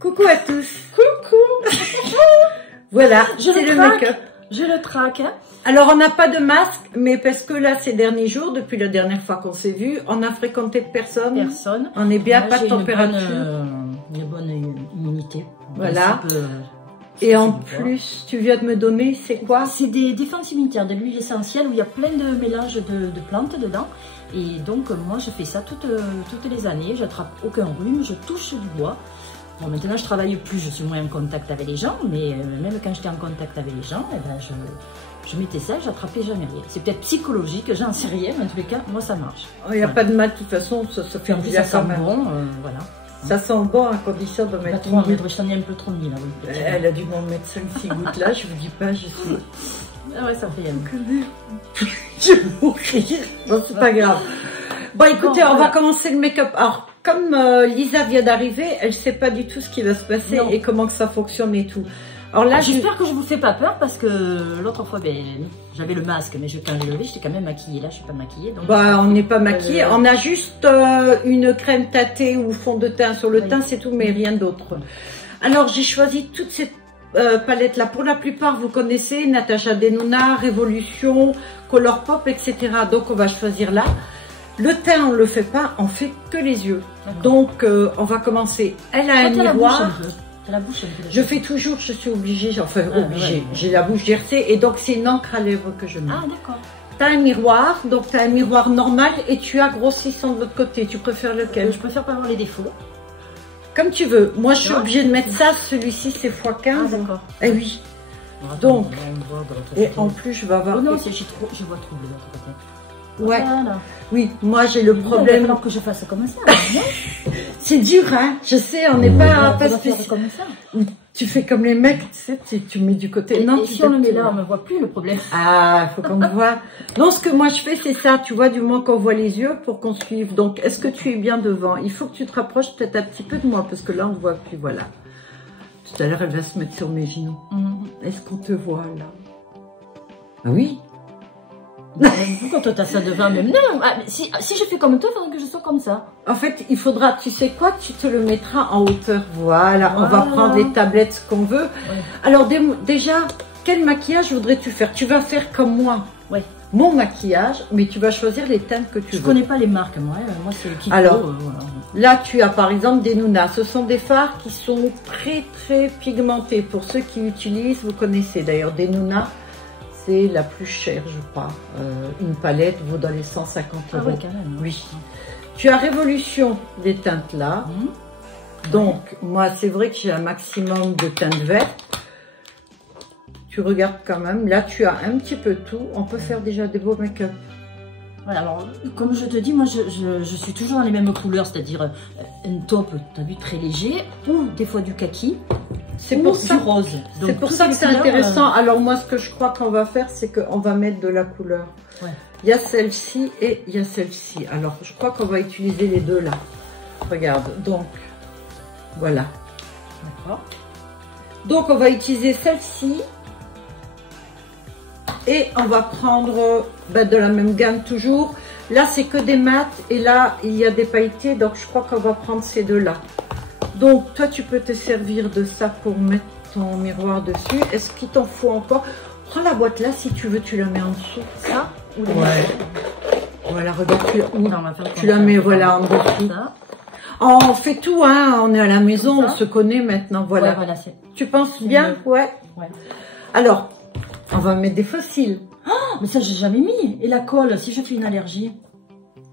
Coucou à tous. Coucou. Voilà, c'est le make-up. Je le traque. Hein. Alors, on n'a pas de masque, mais parce que là, ces derniers jours, depuis la dernière fois qu'on s'est vu, on a fréquenté personne. Personne. On est bien, moi, pas de température. Une bonne immunité. Voilà. Et en plus, tu viens de me donner, c'est quoi? C'est des défenses immunitaires, de l'huile essentielle où il y a plein de mélanges de plantes dedans. Et donc, moi, je fais ça toutes les années. J'attrape aucun rhume, je touche du bois. Bon, maintenant, je travaille plus, je suis moins en contact avec les gens, mais même quand j'étais en contact avec les gens, eh ben, je mettais ça, j'attrapais jamais rien. C'est peut-être psychologique, j'en sais rien, mais en tous les cas, moi, ça marche. Il n'y a pas de mal, de toute façon, ça se fait bien quand même. Bon, voilà. Ça sent bon à condition de mettre... Pas trop, je t'en ai un peu trop mis là, oui. Elle a dû m'en mettre 5-6 gouttes là, je vous dis pas, je suis... Ah ouais, ça fait un peu. Je vais mourir. Bon, c'est pas grave. Bon, écoutez, on va commencer le make-up. Alors, comme Lisa vient d'arriver, elle sait pas du tout ce qui va se passer et comment que ça fonctionne et tout. Alors là, j'espère que je vous fais pas peur parce que l'autre fois, ben, j'avais le masque, mais quand j'ai levé, j'étais quand même maquillée. Là, je suis pas maquillée. Donc, bah, on n'est pas maquillée. On a juste une crème tâtée ou fond de teint sur le teint, c'est tout, mais rien d'autre. Alors, j'ai choisi toutes ces palettes là. Pour la plupart, vous connaissez Natasha Denona, Révolution, Colourpop, etc. Donc, on va choisir là. Le teint, on le fait pas, on fait que les yeux. Donc, on va commencer. Elle a un miroir. La bouche un peu. Je fais toujours, je suis obligée, enfin obligée. J'ai la bouche gercée et donc c'est une encre à lèvres que je mets. Ah d'accord. Tu as un miroir, donc tu as un miroir normal et tu as grossissant de l'autre côté. Tu préfères lequel? Je préfère pas avoir les défauts. Comme tu veux. Moi, je suis obligée de mettre ça. Celui-ci, c'est x15. Ah d'accord. Eh oui. Donc, et en plus, je vais avoir... Oh non, je vois trop de l'autre côté. Ouais. Voilà. Oui, moi j'ai le problème. Alors que je fasse comme ça. C'est dur, hein. Je sais, on n'est pas spécial comme ça. Tu fais comme les mecs, tu sais, tu mets du côté. Non, si on le met là, on ne voit plus le problème. Ah, il faut qu'on voit. Non, ce que moi je fais, c'est ça. Tu vois, du moins qu'on voit les yeux pour qu'on suive. Donc, est-ce que tu es bien devant? Il faut que tu te rapproches peut-être un petit peu de moi parce que là, on ne voit plus. Voilà. Tout à l'heure, elle va se mettre sur mes genoux. Est-ce qu'on te voit là? Ah oui. Quand tu as ça devant, même non. Ah, si je fais comme toi, il faudrait que je sois comme ça. En fait, il faudra, tu sais quoi, tu te le mettras en hauteur. Voilà, on va prendre les tablettes, ce qu'on veut. Ouais. Alors déjà, quel maquillage voudrais-tu faire? Tu vas faire comme moi. Ouais. Mon maquillage, mais tu vas choisir les teintes que tu veux. Je connais pas les marques, moi. Moi, c'est Kiko. Alors, voilà. Là, tu as par exemple des Nuna. Ce sont des fards qui sont très, très pigmentés. Pour ceux qui utilisent, vous connaissez d'ailleurs des Nuna. C'est la plus chère, je crois. Une palette vaut dans les 150 €. Ah ouais, quand même. Oui. Tu as Révolution des teintes là. Donc, moi, c'est vrai que j'ai un maximum de teintes vertes. Tu regardes quand même. Là, tu as un petit peu tout. On peut faire déjà des beaux make-up. Voilà, alors, comme je te dis, moi, je suis toujours dans les mêmes couleurs, c'est-à-dire un taupe, tu as vu, très léger, ou des fois du kaki. C'est pour ça, du rose. C'est pour ça que c'est intéressant. Alors moi, ce que je crois qu'on va faire, c'est qu'on va mettre de la couleur. Ouais. Il y a celle-ci et il y a celle-ci. Alors, je crois qu'on va utiliser les deux là. Regarde, donc, voilà. D'accord. Donc, on va utiliser celle-ci. Et on va prendre de la même gamme toujours. Là, c'est que des mats. Et là, il y a des pailletés. Donc, je crois qu'on va prendre ces deux-là. Donc, toi, tu peux te servir de ça pour mettre ton miroir dessus. Est-ce qu'il t'en faut encore? Prends la boîte là, si tu veux, tu la mets en dessous. Ça ou Voilà, regarde, tu la mets voilà, en dessous. Oh, on fait tout, hein. On est à la maison, on se connaît maintenant. Voilà. Ouais, voilà, tu penses bien? Ouais. Alors, on va mettre des fossiles. Oh, mais ça, j'ai jamais mis. Et la colle, si je fais une allergie?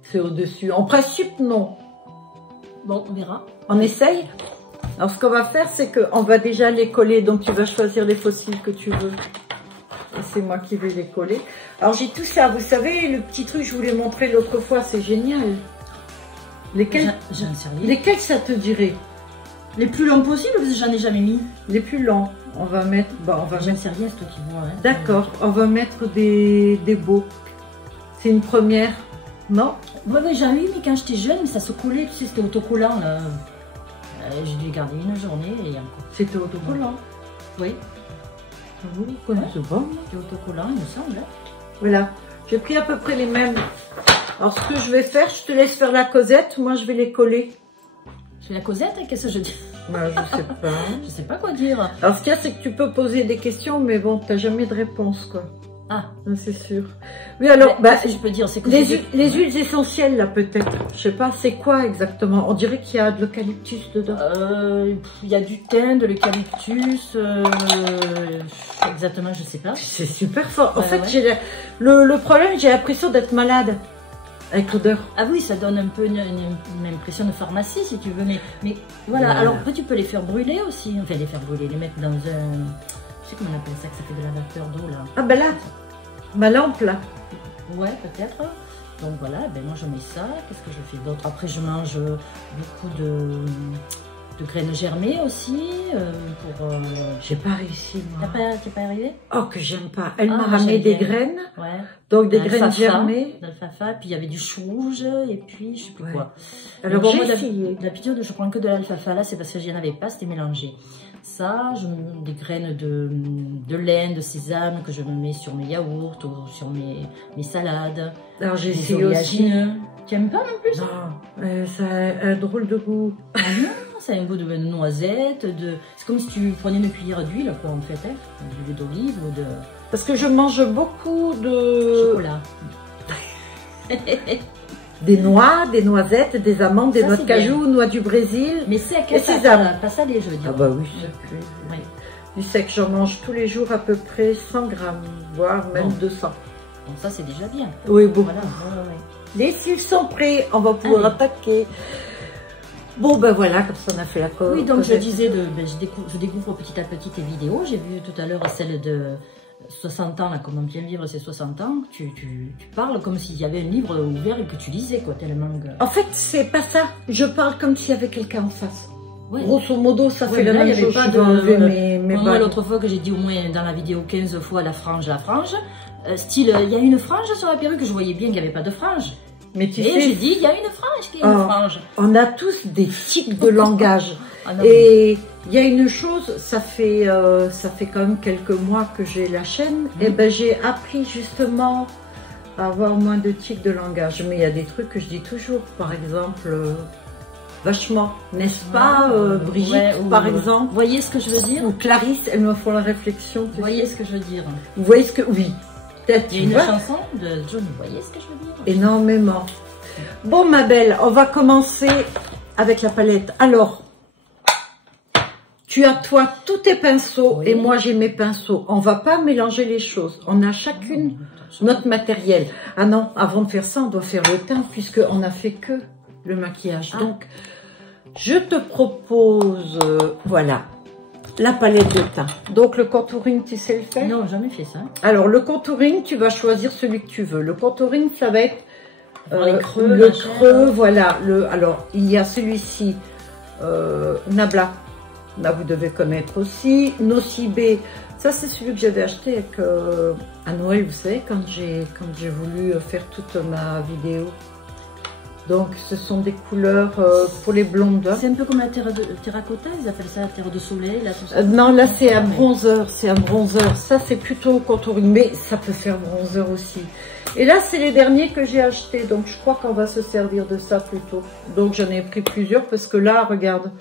C'est au-dessus. En principe, non. Bon, on verra. On essaye. Alors, ce qu'on va faire, c'est qu'on va déjà les coller. Donc, tu vas choisir les fossiles que tu veux. Et c'est moi qui vais les coller. Alors, j'ai tout ça. Vous savez, le petit truc, je vous l'ai montré l'autre fois. C'est génial. Lesquels ça te dirait? Les plus longs possibles, parce que j'en ai jamais mis. Les plus longs. On va mettre... Bon, on va mettre... C'est rien, c'est toi qui vois. Hein. D'accord. On va mettre des beaux. C'est une première. Non? Ouais, j'en ai eu, mais quand j'étais jeune, ça se collait, tu sais, c'était autocollant. J'ai dû garder une journée et encore. C'était autocollant? Oui. Vous ne connaissez pas? C'était autocollant, il me semble. Voilà. J'ai pris à peu près les mêmes. Alors, ce que je vais faire, je te laisse faire la Cosette. Moi, je vais les coller. Je fais la Cosette, qu'est-ce que je dis? Bah, je sais pas. Je sais pas quoi dire. Alors, ce qu'il y a, c'est que tu peux poser des questions, mais bon, t'as jamais de réponse, quoi. Ah, C'est sûr. Oui, alors, mais, bah, ce que je peux dire, c'est que les huiles essentielles, là, peut-être. Je sais pas, c'est quoi exactement? On dirait qu'il y a de l'eucalyptus dedans. Il y a du thym, de l'eucalyptus, exactement, je sais pas. C'est super fort. En fait, ouais. le problème, j'ai l'impression d'être malade avec l'odeur. Ah oui, ça donne un peu une impression de pharmacie, si tu veux, mais voilà. Alors après, tu peux les faire brûler aussi, enfin les faire brûler, les mettre dans un... Je sais comment on appelle ça, que ça fait de la vapeur d'eau, là. Ah ben là, ma lampe, là. Ouais, peut-être. Donc voilà, ben moi je mets ça. Qu'est-ce que je fais d'autre? Après, je mange beaucoup de graines germées aussi. J'ai pas réussi, moi. T'es pas arrivé? Oh, que j'aime pas. Elle m'a moi, ramené j'aime des bien. graines. Ouais. Donc des graines germées. D'alfalfa, puis il y avait du chou rouge, et puis je sais plus quoi. Alors bon, j'ai moi, essayé. d'habitude, je prends que de l'alfalfa, là c'est parce que j'y en avais pas, c'était mélangé. Ça, des graines de lin, de sésame que je me mets sur mes yaourts ou sur mes salades. Alors j'ai des essayé aussi. Tu aimes pas non plus? Non, ça a un drôle de goût. Ah non, ça a un goût de noisette, c'est comme si tu prenais une cuillère d'huile, quoi, en fait, hein, d'huile d'olive ou de... Parce que je mange beaucoup de... chocolat. Des noix, des noisettes, des amandes, des noix de cajou, noix du Brésil. Mais sec, et sésame. Pas salé, je veux dire. Ah bah oui, sec. Oui. Du sec, j'en mange tous les jours à peu près 100 grammes, voire même 200. Bon, ça c'est déjà bien. Oui, bon. Voilà, ouais. Les cils sont prêts, on va pouvoir attaquer. Bon ben voilà, comme ça on a fait la corde. Oui, donc je disais, je découvre petit à petit tes vidéos. J'ai vu tout à l'heure celle de 60 ans, là, comment bien vivre ses 60 ans. Tu parles comme s'il y avait un livre ouvert et que tu lisais, quoi, tellement que... En fait, c'est pas ça. Je parle comme s'il y avait quelqu'un en face. Ouais. Grosso modo, ça fait la là, même chose. Pas mes moi, l'autre fois que j'ai dit au moins dans la vidéo 15 fois la frange. Style, il y a une frange sur la perruque, je voyais bien qu'il n'y avait pas de frange. Mais tu et sais, j'ai dit, il y a une frange qui est une frange. On a tous des tics de langage. Et il y a une chose, ça fait quand même quelques mois que j'ai la chaîne, et ben j'ai appris justement à avoir moins de tics de langage. Mais il y a des trucs que je dis toujours, par exemple, vachement, n'est-ce pas, Brigitte, par exemple. Vous voyez ce que je veux dire? Ou Clarisse, elles me font la réflexion. Vous voyez ce que je veux dire? Vous voyez ce que... Oui. Il y a une chanson de Johnny, vous voyez ce que je veux dire? Énormément. Bon, ma belle, on va commencer avec la palette. Alors, tu as toi tous tes pinceaux et moi j'ai mes pinceaux. On va pas mélanger les choses. On a chacune notre matériel. Ah non, avant de faire ça, on doit faire le teint puisqu'on a fait que le maquillage. Donc, je te propose, voilà, la palette de teint. Donc, le contouring, tu sais le faire? Non, jamais fait ça. Alors, le contouring, tu vas choisir celui que tu veux. Le contouring, ça va être les creux, le creux, voilà. Alors, il y a celui-ci, Nabla. Là, vous devez connaître aussi. Nocibé, ça, c'est celui que j'avais acheté avec, à Noël, vous savez, quand j'ai voulu faire toute ma vidéo. Donc, ce sont des couleurs pour les blondes. C'est un peu comme la terracotta, ils appellent ça la terre de soleil. Là, tout ça. Non, là, c'est un bronzer. C'est un bronzer. Ça, c'est plutôt contouring, mais ça peut faire bronzer aussi. Et là, c'est les derniers que j'ai achetés. Donc, je crois qu'on va se servir de ça plutôt. Donc, j'en ai pris plusieurs parce que là, regarde.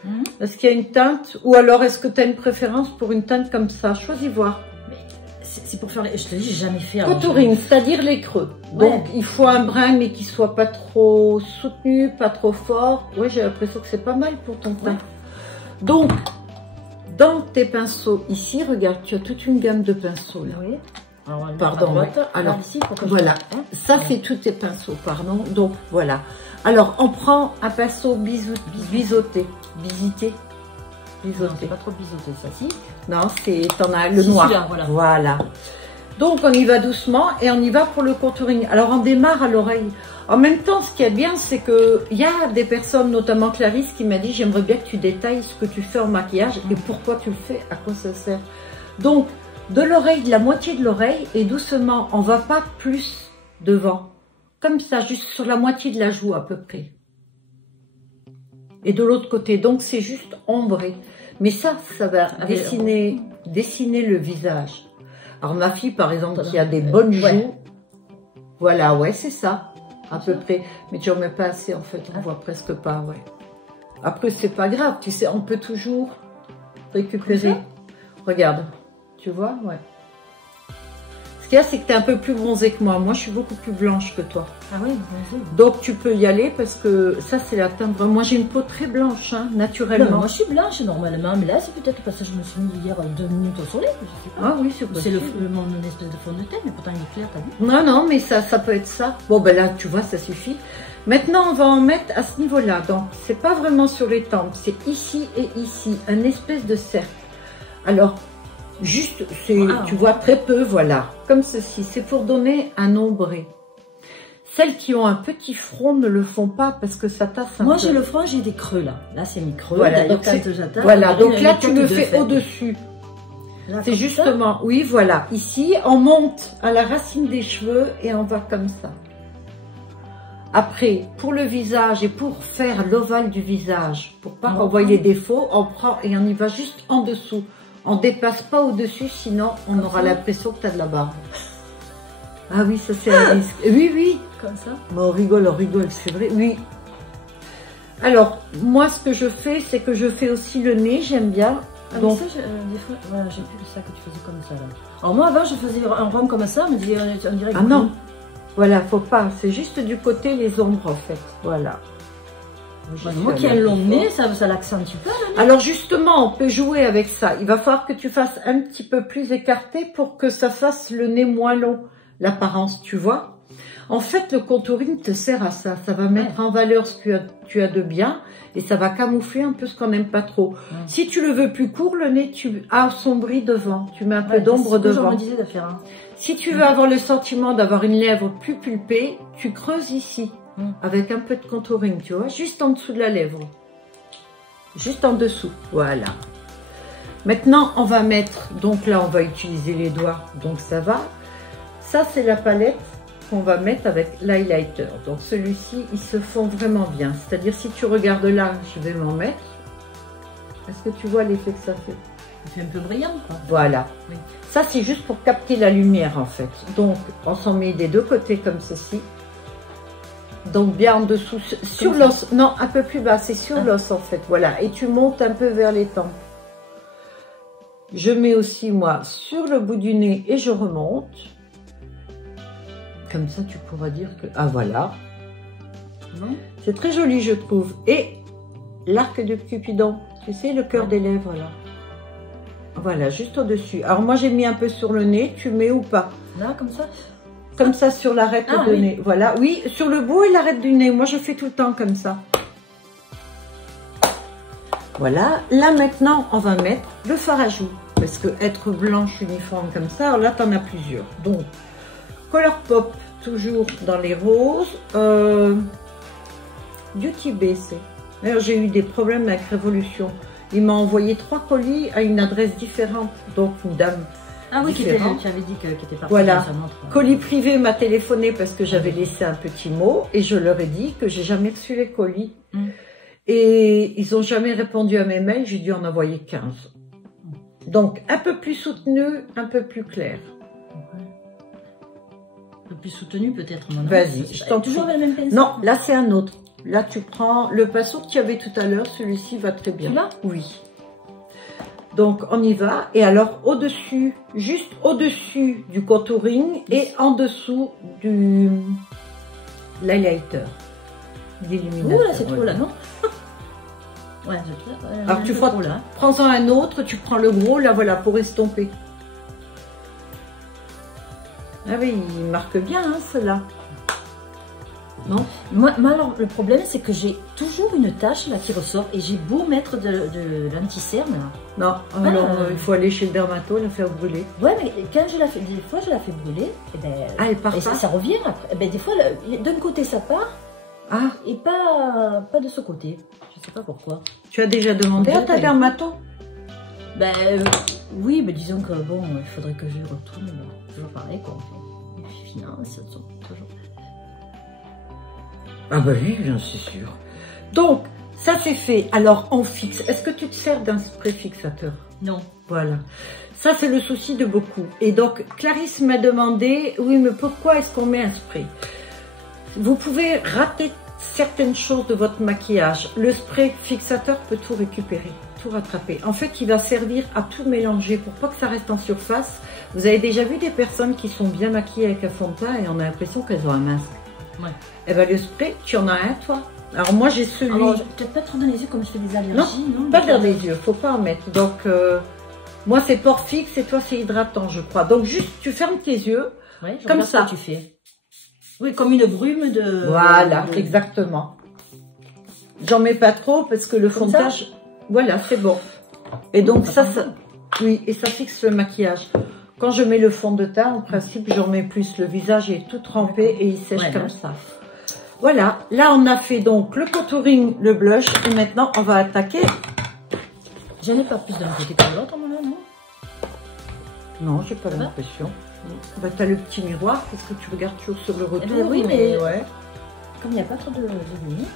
Est-ce qu'il y a une teinte? Ou alors, est-ce que tu as une préférence pour une teinte comme ça? Choisis voir. C'est pour faire les... Je te dis, j'ai jamais fait. Contouring, c'est-à-dire les creux. Donc, il faut un brin, mais qui soit pas trop soutenu, pas trop fort. Oui, j'ai l'impression que c'est pas mal pour ton teint. Donc, dans tes pinceaux, ici, regarde, tu as toute une gamme de pinceaux là. Oui. Alors, pardon. Alors, ici, voilà. Ça fait tous tes pinceaux, pardon. Donc, voilà. Alors, on prend un pinceau biseauté. Biseauté. Non, c'est pas trop biseauté, ça, si. Non, t'en as le noir. Là, voilà. Donc, on y va doucement et on y va pour le contouring. Alors, on démarre à l'oreille. En même temps, ce qui est bien, c'est que il y a des personnes, notamment Clarisse, qui m'a dit, j'aimerais bien que tu détailles ce que tu fais en maquillage et pourquoi tu le fais, à quoi ça sert. Donc, de l'oreille, de la moitié de l'oreille et doucement, on va pas plus devant. Comme ça, juste sur la moitié de la joue à peu près. Et de l'autre côté, donc c'est juste ombré. Mais ça va dessiner le visage. Alors ma fille, par exemple, qui a des bonnes joues, voilà, ouais, c'est ça, à peu près. Mais tu en mets pas assez, en fait, on voit presque pas, ouais. Après, c'est pas grave, tu sais, on peut toujours récupérer. Regarde, tu vois, ouais. Ce qu'il y a, c'est que tu es un peu plus bronzée que moi. Moi, je suis beaucoup plus blanche que toi. Ah oui, bronzée. Donc, tu peux y aller parce que ça, c'est la teinte. Moi, j'ai une peau très blanche, hein, naturellement. Non, moi, je suis blanche normalement, mais là, c'est peut-être parce que je me suis mis hier 2 minutes au soleil. Je sais pas. Ah oui, c'est possible. C'est mon espèce de fond de teint, mais pourtant, il est clair, t'as vu? Non, non, mais ça peut être ça. Bon, ben là, tu vois, ça suffit. Maintenant, on va en mettre à ce niveau-là. Donc, c'est pas vraiment sur les tempes, c'est ici et ici, un espèce de cercle. Alors, juste, tu vois très peu, voilà, comme ceci. C'est pour donner un ombré. Celles qui ont un petit front ne le font pas parce que ça tasse un peu. Moi, j'ai le front, j'ai des creux là. Là, c'est mes creux. Voilà, d'ailleurs, donc quand j'attaque. voilà, donc là, tu le fais au-dessus. C'est justement, oui, voilà. Ici, on monte à la racine des cheveux et on va comme ça. Après, pour le visage et pour faire l'ovale du visage, pour pas envoyer les défauts, on prend et on y va juste en dessous. On dépasse pas au-dessus, sinon on aura l'impression que tu as de la barbe. Ah oui, ça c'est un risque. Oui, oui. Comme ça. Bon, on rigole, c'est vrai. Oui. Alors, moi, ce que je fais, c'est que je fais aussi le nez, j'aime bien. Ah, donc, mais ça, des fois, voilà, j'ai plus ça que tu faisais comme ça. Là. Alors moi, avant, je faisais un rond comme ça, mais on dirait que... Ah non. Voilà, faut pas. C'est juste du côté les ombres, en fait. Voilà. Moi qui ai un long nez, ça l'accentue pas. Alors justement, on peut jouer avec ça. Il va falloir que tu fasses un petit peu plus écarté pour que ça fasse le nez moins long, l'apparence, tu vois. En fait, le contouring te sert à ça. Ça va mettre en valeur ce que tu as de bien et ça va camoufler un peu ce qu'on n'aime pas trop. Si tu le veux plus court, le nez, tu assombris devant. Tu mets un peu d'ombre devant. Je me disais de faire, hein. Si tu veux avoir le sentiment d'avoir une lèvre plus pulpée, tu creuses ici. Avec un peu de contouring, tu vois, juste en dessous de la lèvre. Juste en dessous, voilà. Maintenant, on va mettre, donc là, on va utiliser les doigts, donc ça va. Ça, c'est la palette qu'on va mettre avec l'highlighter. Donc celui-ci, il se fond vraiment bien. C'est-à-dire, si tu regardes là, je vais m'en mettre. Est-ce que tu vois l'effet que ça fait? Ça fait un peu brillant, quoi. Voilà. Oui. Ça, c'est juste pour capter la lumière, en fait. Donc, on s'en met des deux côtés comme ceci. Donc bien en dessous, sur l'os, non, un peu plus bas, c'est sur l'os en fait, voilà. Et tu montes un peu vers les tempes. Je mets aussi, moi, sur le bout du nez et je remonte. Comme ça, tu pourras dire que... Ah, voilà. C'est très joli, je trouve. Et l'arc de Cupidon, tu sais, le cœur des lèvres, là. Voilà, juste au-dessus. Alors moi, j'ai mis un peu sur le nez, tu mets ou pas? Là, comme ça? Comme ça sur l'arête de nez. Voilà, oui, sur le bout et l'arête du nez. Moi, je fais tout le temps comme ça. Voilà. Là, maintenant, on va mettre le fard à joues. Parce que être blanche uniforme comme ça, alors là, tu en as plusieurs. Donc, Colourpop, toujours dans les roses. Beauty Bay, c'est. D'ailleurs, j'ai eu des problèmes avec Révolution. Il m'a envoyé 3 colis à une adresse différente. Donc, une dame. Ah oui, tu avais dit qu'elle était partie. Voilà. Colis privé m'a téléphoné parce que j'avais laissé un petit mot et je leur ai dit que j'ai jamais reçu les colis. Et ils n'ont jamais répondu à mes mails, j'ai dû en envoyer 15. Donc, un peu plus soutenu, un peu plus clair. Un peu plus soutenu peut-être. Vas-y, je t'en toujours le même pinceau. Non, là c'est un autre. Là, tu prends le pinceau que tu avais tout à l'heure, celui-ci va très bien. Celui-là? Oui. Donc, on y va. Et alors, au-dessus, juste au-dessus du contouring et en dessous du l'highlighter. Ouh, là, c'est trop là, non? Ouais, alors, tu feras, prends-en un autre, tu prends le gros, là, voilà, pour estomper. Ah oui, il marque bien, hein, cela. Non. Moi, alors, le problème, c'est que j'ai toujours une tache là qui ressort et j'ai beau mettre de l'anti-cerne. Non, alors il faut aller chez le dermato, la faire brûler. Ouais, mais quand je la fais, des fois je la fais brûler, et ben, elle part pas. Ça revient après. Et ben, des fois, d'un côté ça part, et pas de ce côté. Je sais pas pourquoi. Tu as déjà demandé à ta dermato? Ben oui, mais disons que bon, il faudrait que je retourne. Toujours pareil, quoi. Les finances, elles sont toujours. Ah bah oui, bien c'est sûr. Donc, ça c'est fait. Alors, on fixe. Est-ce que tu te sers d'un spray fixateur? Non. Voilà. Ça, c'est le souci de beaucoup. Et donc, Clarisse m'a demandé, oui, mais pourquoi est-ce qu'on met un spray? Vous pouvez rater certaines choses de votre maquillage. Le spray fixateur peut tout récupérer, tout rattraper. En fait, il va servir à tout mélanger pour pas que ça reste en surface. Vous avez déjà vu des personnes qui sont bien maquillées avec un fond de teint et on a l'impression qu'elles ont un masque. Ouais. Et bien le spray, tu en as un toi? Alors moi j'ai celui... Alors, peut-être pas trop dans les yeux comme je fais des allergies. Non, pas dans les yeux, faut pas en mettre. Donc moi c'est port fixe et toi c'est hydratant je crois. Donc juste tu fermes tes yeux, ouais, comme ça. Tu fais. Oui, comme une brume de... Voilà, exactement. J'en mets pas trop parce que le fond de teint... Voilà, c'est bon. Et donc ça, oui, et ça fixe le maquillage. Quand je mets le fond de teint, en principe, j'en mets plus. Le visage est tout trempé et il sèche comme ça. Voilà, là on a fait donc le contouring, le blush et maintenant on va attaquer. J'en ai pas plus d'un côté que de l'autre, non? Non, j'ai pas l'impression. Bah, tu as le petit miroir parce que tu regardes toujours sur le retour. Eh ben oui, mais ouais. Comme il n'y a pas trop de lumière.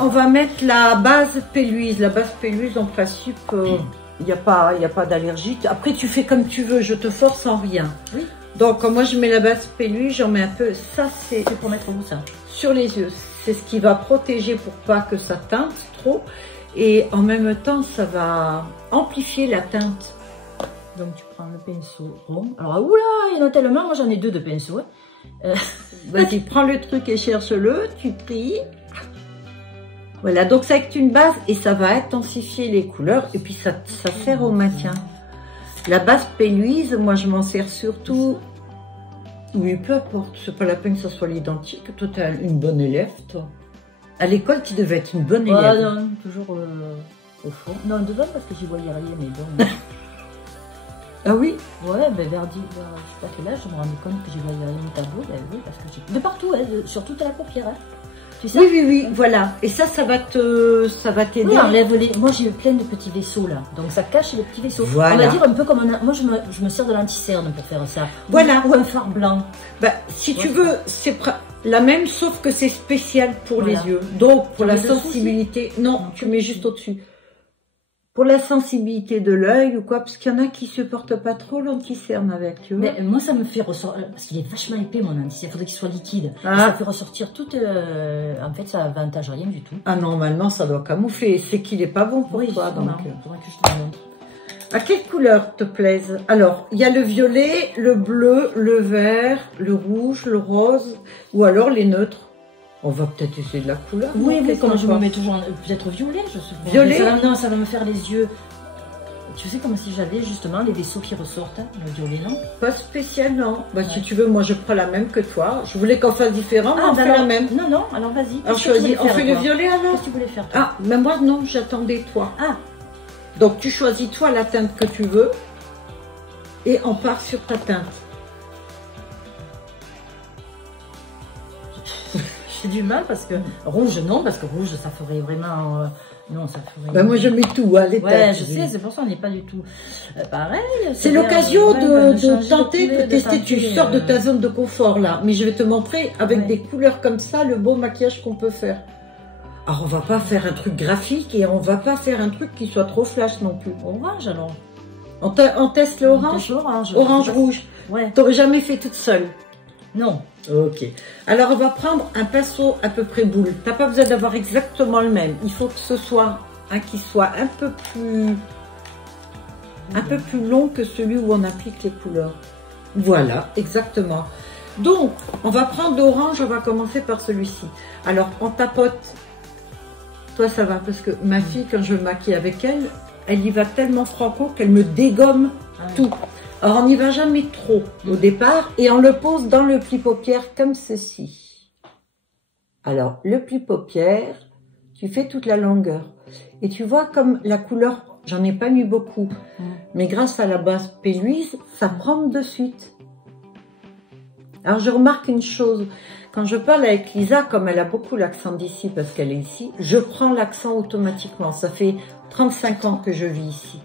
On va mettre la base Péluise. La base Péluise, en principe, il n'y a pas d'allergie. Après, tu fais comme tu veux, je te force en rien. Oui. Donc, moi, je mets la base Péluise, j'en mets un peu. Ça, c'est pour mettre où ça? Sur les yeux. C'est ce qui va protéger pour pas que ça teinte trop. Et en même temps, ça va amplifier la teinte. Donc, tu prends le pinceau rond. Alors, oula, il y en a tellement. Moi, j'en ai deux de pinceaux. Hein. Vas-y, prends le truc et cherche-le. Tu tries. Voilà, donc ça avec une base et ça va intensifier les couleurs et puis ça sert au maintien. La base Péluise, moi je m'en sers surtout, oui peu importe, c'est pas la peine que ça soit l'identique. Toi tu es une bonne élève toi. À l'école tu devais être une bonne élève. Non, toujours au fond. Non, devant parce que j'y voyais rien mais bon. Ah oui? Ouais, ben vers je sais pas quel âge, je me rendais compte que j'y voyais rien au tableau, ben oui, parce que j'ai... De partout, hein, sur toute la paupière. Hein. Oui, voilà. Et ça va t'aider. Oui, enlève les... Moi, j'ai plein de petits vaisseaux, là. Donc, ça cache les petits vaisseaux. Voilà. On va dire un peu comme un... Moi, je me sers de l'anti-cerne pour faire ça. Voilà. Ou un fard blanc. Bah, si tu veux, c'est la même, sauf que c'est spécial pour les yeux. Donc, pour la sensibilité... Non, tu mets juste au-dessus. Pour la sensibilité de l'œil ou quoi, parce qu'il y en a qui supportent pas trop l'anti-cerne avec, tu vois. Mais moi, ça me fait ressortir, parce qu'il est vachement épais, mon anti-cerne, il faudrait qu'il soit liquide. Ah. Ça fait ressortir tout, en fait, ça avantage rien du tout. Ah, normalement, ça doit camoufler, c'est qu'il est pas bon pour toi, donc. Faudrait que je te le montre. À quelle couleur te plaise? Alors, il y a le violet, le bleu, le vert, le rouge, le rose, ou alors les neutres. On va peut-être essayer de la couleur. Oui, oui, comme je me mets toujours peut-être violet, je suppose. Violet? Ça va me faire les yeux. Tu sais, comme si j'avais justement les vaisseaux qui ressortent, le violet, non? Pas spécialement. Bah, si tu veux, moi je prends la même que toi. Je voulais qu'on fasse différent, mais on fait la même. Non, alors vas-y. Alors choisis, on fait le violet alors? Qu'est-ce que tu voulais faire toi? Ah, mais moi non, j'attendais toi. Ah. Donc tu choisis toi la teinte que tu veux et on part sur ta teinte. J'ai du mal parce que rouge non, parce que rouge ça ferait vraiment non, ça ferait. Ben moi je mets tout, hein, les teintes. Ouais, je sais, c'est pour ça on n'est pas du tout pareil. C'est l'occasion de tenter, de tester. Tu sors de ta zone de confort là, mais je vais te montrer avec des couleurs comme ça le beau maquillage qu'on peut faire. Alors on va pas faire un truc graphique et on va pas faire un truc qui soit trop flash non plus. Orange alors. On teste le orange. Orange rouge. Ouais. T'aurais jamais fait toute seule? Non. Ok. Alors on va prendre un pinceau à peu près boule. T'as pas besoin d'avoir exactement le même. Il faut que ce soit qui soit un peu plus long que celui où on applique les couleurs. Voilà, exactement. Donc on va prendre l'orange. On va commencer par celui-ci. Alors on tapote. Toi ça va parce que ma fille quand je me maquille avec elle, elle y va tellement franco qu'elle me dégomme tout. Alors, on n'y va jamais trop au départ et on le pose dans le pli paupière comme ceci. Alors, le pli paupière, tu fais toute la longueur. Et tu vois comme la couleur, j'en ai pas mis beaucoup, mais grâce à la base Péluise, ça prend de suite. Alors, je remarque une chose. Quand je parle avec Lisa, comme elle a beaucoup l'accent d'ici parce qu'elle est ici, je prends l'accent automatiquement. Ça fait 35 ans que je vis ici.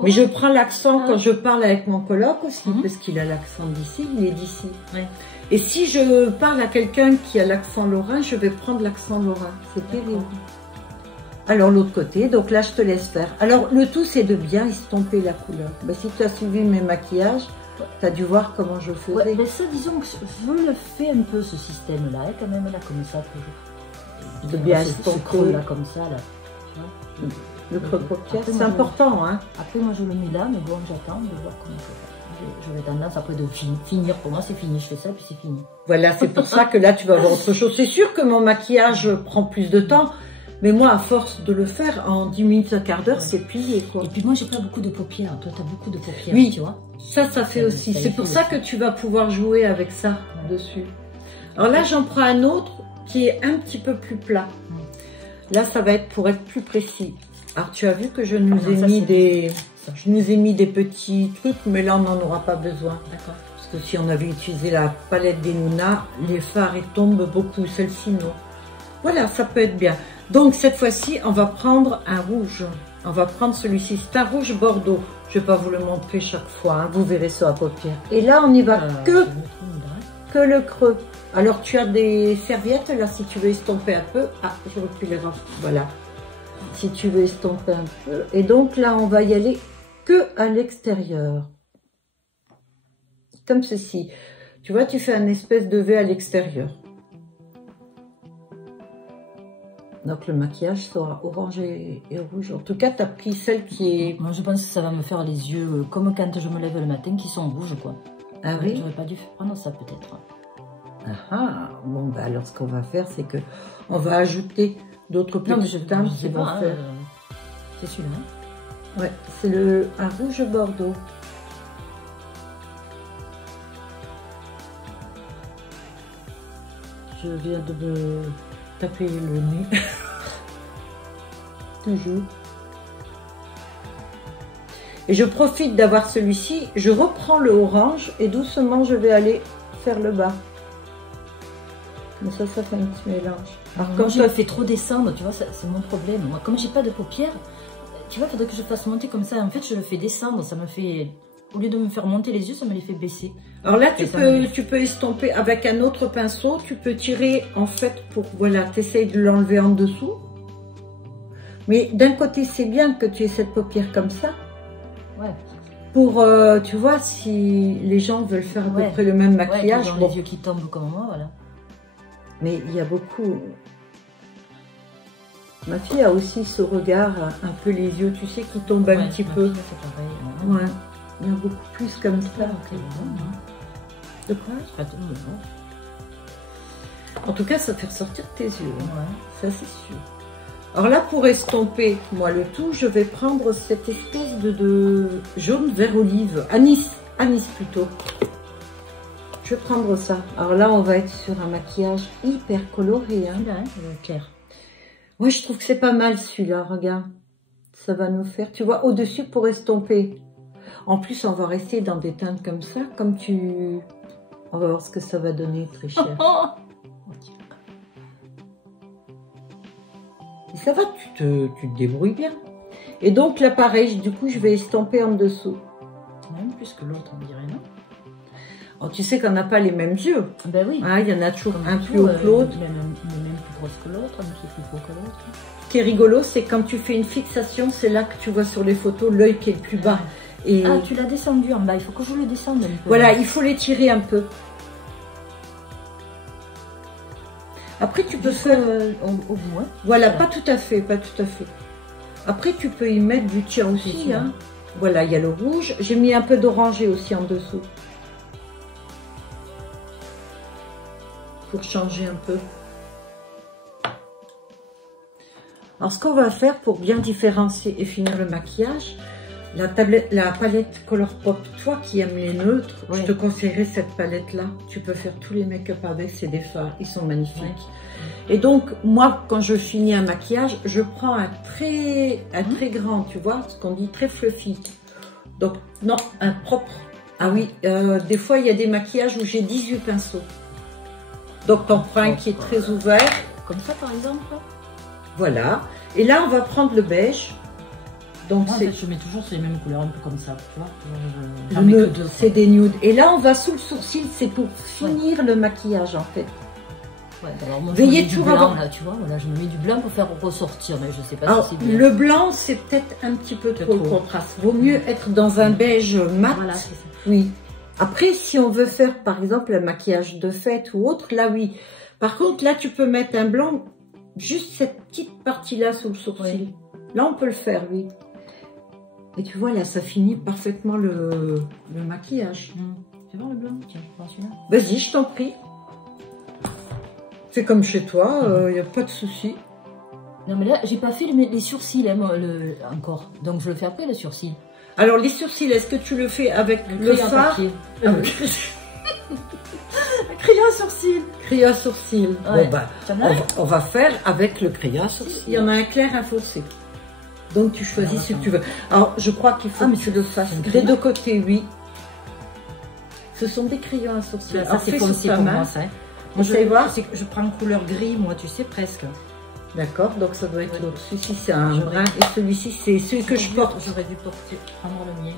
Mais je prends l'accent quand je parle avec mon coloc aussi, parce qu'il a l'accent d'ici, il est d'ici. Ouais. Et si je parle à quelqu'un qui a l'accent lorrain, je vais prendre l'accent lorrain. C'est terrible. Alors l'autre côté, donc là je te laisse faire. Alors le tout c'est de bien estomper la couleur. Ben, si tu as suivi mes maquillages, Tu as dû voir comment je faisais. Ouais, mais ça, disons que je le fais un peu, ce système-là, hein, quand même, là, comme ça, toujours. De bien ce creux, là, comme ça, là. Tu vois, le creux de paupière, c'est important, hein. Après, moi, je le mets là, mais bon, j'attends de voir comment je fais. J'aurais tendance après de finir. Pour moi, c'est fini. Je fais ça, puis c'est fini. Voilà, c'est pour ça que là, tu vas voir autre chose. C'est sûr que mon maquillage prend plus de temps. Mais moi, à force de le faire, en 10 minutes, un quart d'heure, c'est plié, quoi. Et puis moi, j'ai pas beaucoup de paupières. Toi, tu as beaucoup de paupières, oui, tu vois. Ça fait aussi. C'est pour ça que tu vas pouvoir jouer avec ça dessus. Alors là, j'en prends un autre qui est un petit peu plus plat. Là, ça va être pour être plus précis. Alors, tu as vu que je nous ai mis des petits trucs, mais là, on n'en aura pas besoin. D'accord. Parce que si on avait utilisé la palette des Nuna, les fards, ils tombent beaucoup. Celle-ci, non. Voilà, ça peut être bien. Donc, cette fois-ci, on va prendre un rouge. On va prendre celui-ci. C'est un rouge Bordeaux. Je ne vais pas vous le montrer chaque fois. Hein. Vous verrez sur la paupière. Et là, on n'y va que le creux. Alors, tu as des serviettes, là, si tu veux estomper un peu. Ah, je reculerai. Voilà. Si tu veux estomper un peu. Et donc, là, on va y aller que à l'extérieur. Comme ceci. Tu vois, tu fais un espèce de V à l'extérieur. Donc le maquillage sera orange et rouge. En tout cas, tu as pris celle qui est... Moi, je pense que ça va me faire les yeux comme quand je me lève le matin, qui sont rouges, quoi. Ah oui? J'aurais pas dû prendre ça, peut-être. Ah, bon, bah alors ce qu'on va faire, c'est que on va ajouter d'autres petits teintes qui vont faire... C'est celui-là. Ouais, c'est un rouge Bordeaux. Je viens de me taper le nez. Toujours. Et je profite d'avoir celui-ci. Je reprends le orange et doucement je vais aller faire le bas. Comme ça fait un petit mélange. Alors, comme je le fais trop descendre, tu vois, c'est mon problème. Moi, comme j'ai pas de paupières, tu vois, il faudrait que je fasse monter comme ça. En fait, je le fais descendre. Ça me fait... Au lieu de me faire monter les yeux, ça me les fait baisser. Alors là, tu peux estomper avec un autre pinceau. Tu peux tirer, en fait, pour... Voilà, tu essayes de l'enlever en dessous. Mais d'un côté, c'est bien que tu aies cette paupière comme ça. Ouais. Pour, tu vois, si les gens veulent faire à peu près le même maquillage. Les yeux qui tombent comme moi, voilà. Mais il y a beaucoup... Ma fille a aussi ce regard, un peu les yeux, tu sais, qui tombent un petit peu. C'est pareil. Ouais. Il y a beaucoup plus comme ça. De quoi? En tout cas, ça fait ressortir tes yeux. Ouais. Ça, c'est sûr. Alors là, pour estomper, moi, le tout, je vais prendre cette espèce de jaune vert olive. Anis plutôt. Je vais prendre ça. Alors là, on va être sur un maquillage hyper coloré. Hein. Celui-là, clair. Ouais, je trouve que c'est pas mal celui-là, regarde. Ça va nous faire, tu vois, au-dessus pour estomper. En plus, on va rester dans des teintes comme ça, comme tu... On va voir ce que ça va donner, très cher. Et ça va, tu te débrouilles bien. Et donc là, pareil, du coup, je vais estomper en dessous. Même plus que l'autre, on dirait, non? Oh, tu sais qu'on n'a pas les mêmes yeux. Ben oui. Ah, il y en a toujours un plus haut que l'autre. Même plus grosse que l'autre, un qui est plus gros que l'autre. Ce qui est rigolo, c'est quand tu fais une fixation, c'est là que tu vois sur les photos l'œil qui est le plus bas. Et... Ah, tu l'as descendu en bas, il faut que je le descende un peu. Voilà, il faut l'étirer un peu. Après, tu peux faire... au bout, hein. Voilà, pas tout à fait, pas tout à fait. Après, tu peux y mettre du tien aussi. Hein. Voilà, il y a le rouge. J'ai mis un peu d'orangé aussi en dessous. Pour changer un peu. Alors, ce qu'on va faire pour bien différencier et finir le maquillage, la palette Colourpop, toi qui aimes les neutres, je te conseillerais cette palette-là. Tu peux faire tous les make-up avec, c'est des fards, ils sont magnifiques. Ouais. Et donc, moi, quand je finis un maquillage, je prends un très grand, tu vois, ce qu'on dit très fluffy. Donc, non, un propre. Ah oui, des fois, il y a des maquillages où j'ai 18 pinceaux. Donc, t'en prends un qui est très ouvert. Comme ça, par exemple. Voilà. Et là, on va prendre le beige. Donc, moi, en fait, je mets toujours sur les mêmes couleurs, un peu comme ça, tu vois. C'est des nudes. Et là, on va sous le sourcil, c'est pour finir le maquillage, en fait. Ouais, alors moi, veillez toujours blanc, là, tu vois. Voilà, je me mets du blanc pour faire ressortir, mais je sais pas alors, si c'est bien. Le blanc, c'est peut-être un petit peu trop le contraste. Vaut mieux être dans un beige mat. Voilà, c'est ça. Oui. Après, si on veut faire, par exemple, un maquillage de fête ou autre, là, oui. Par contre, là, tu peux mettre un blanc, juste cette petite partie-là sous le sourcil. Oui. Là, on peut le faire, oui. Et tu vois, là, ça finit parfaitement le maquillage. Tu veux voir le blanc? Tiens, prends celui-là. Vas-y, je t'en prie. C'est comme chez toi, il n'y a pas de souci. Non, mais là, j'ai pas fait les sourcils hein, moi, encore. Donc, je le fais après, les sourcils. Alors, les sourcils, est-ce que tu le fais avec le fard? Crayon à sourcils. Crayon à sourcils. Ouais. Bon, bah, on va faire avec le crayon à sourcils. Il y en a un clair, un foncé. Donc, tu choisis ce que tu veux. Alors, je crois qu'il faut que tu le fasses des deux côtés, oui. Ce sont des crayons à sourcils. Ça, c'est foncé pour moi, ça. Moi, je prends couleur gris, moi, tu sais, presque. D'accord, donc ça doit être l'autre. Celui-ci, c'est un brun et celui-ci, c'est celui que je porte. J'aurais dû prendre le mien.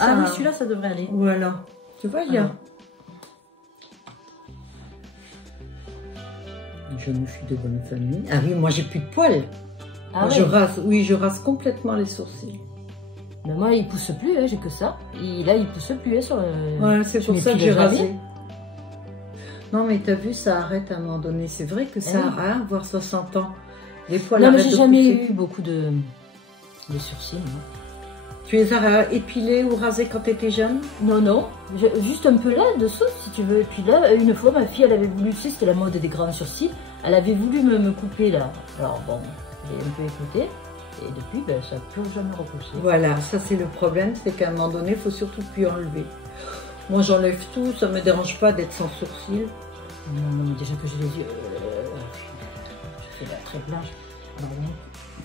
Ah oui, celui-là, ça devrait aller. Voilà. Tu vois, il y a... Je me suis de bonne famille. Ah oui, moi, j'ai plus de poils. Ah moi, ouais. je rase complètement les sourcils. Mais moi, il pousse plus, hein, j'ai que ça. Et là, il pousse plus hein, sur le... Ouais, c'est pour ça que j'ai rasé. Non, mais t'as vu, ça arrête à un moment donné. C'est vrai que ça a avoir 60 ans. Les poils non, mais j'ai jamais eu beaucoup de sourcils. Moi. Tu les as épilés ou rasés quand tu étais jeune? Non, non. Juste un peu là, dessous, si tu veux. Et puis là, une fois, ma fille, elle avait voulu, tu sais, c'était la mode des grands sourcils. Elle avait voulu me couper là. Alors bon, j'ai un peu écouté. Et depuis, ben, ça n'a plus jamais repoussé. Voilà, ça c'est le problème, c'est qu'à un moment donné, il faut surtout plus enlever. Moi, j'enlève tout, ça ne me dérange pas d'être sans sourcils. Non, mais déjà que j'ai les yeux... je fais la très blanche.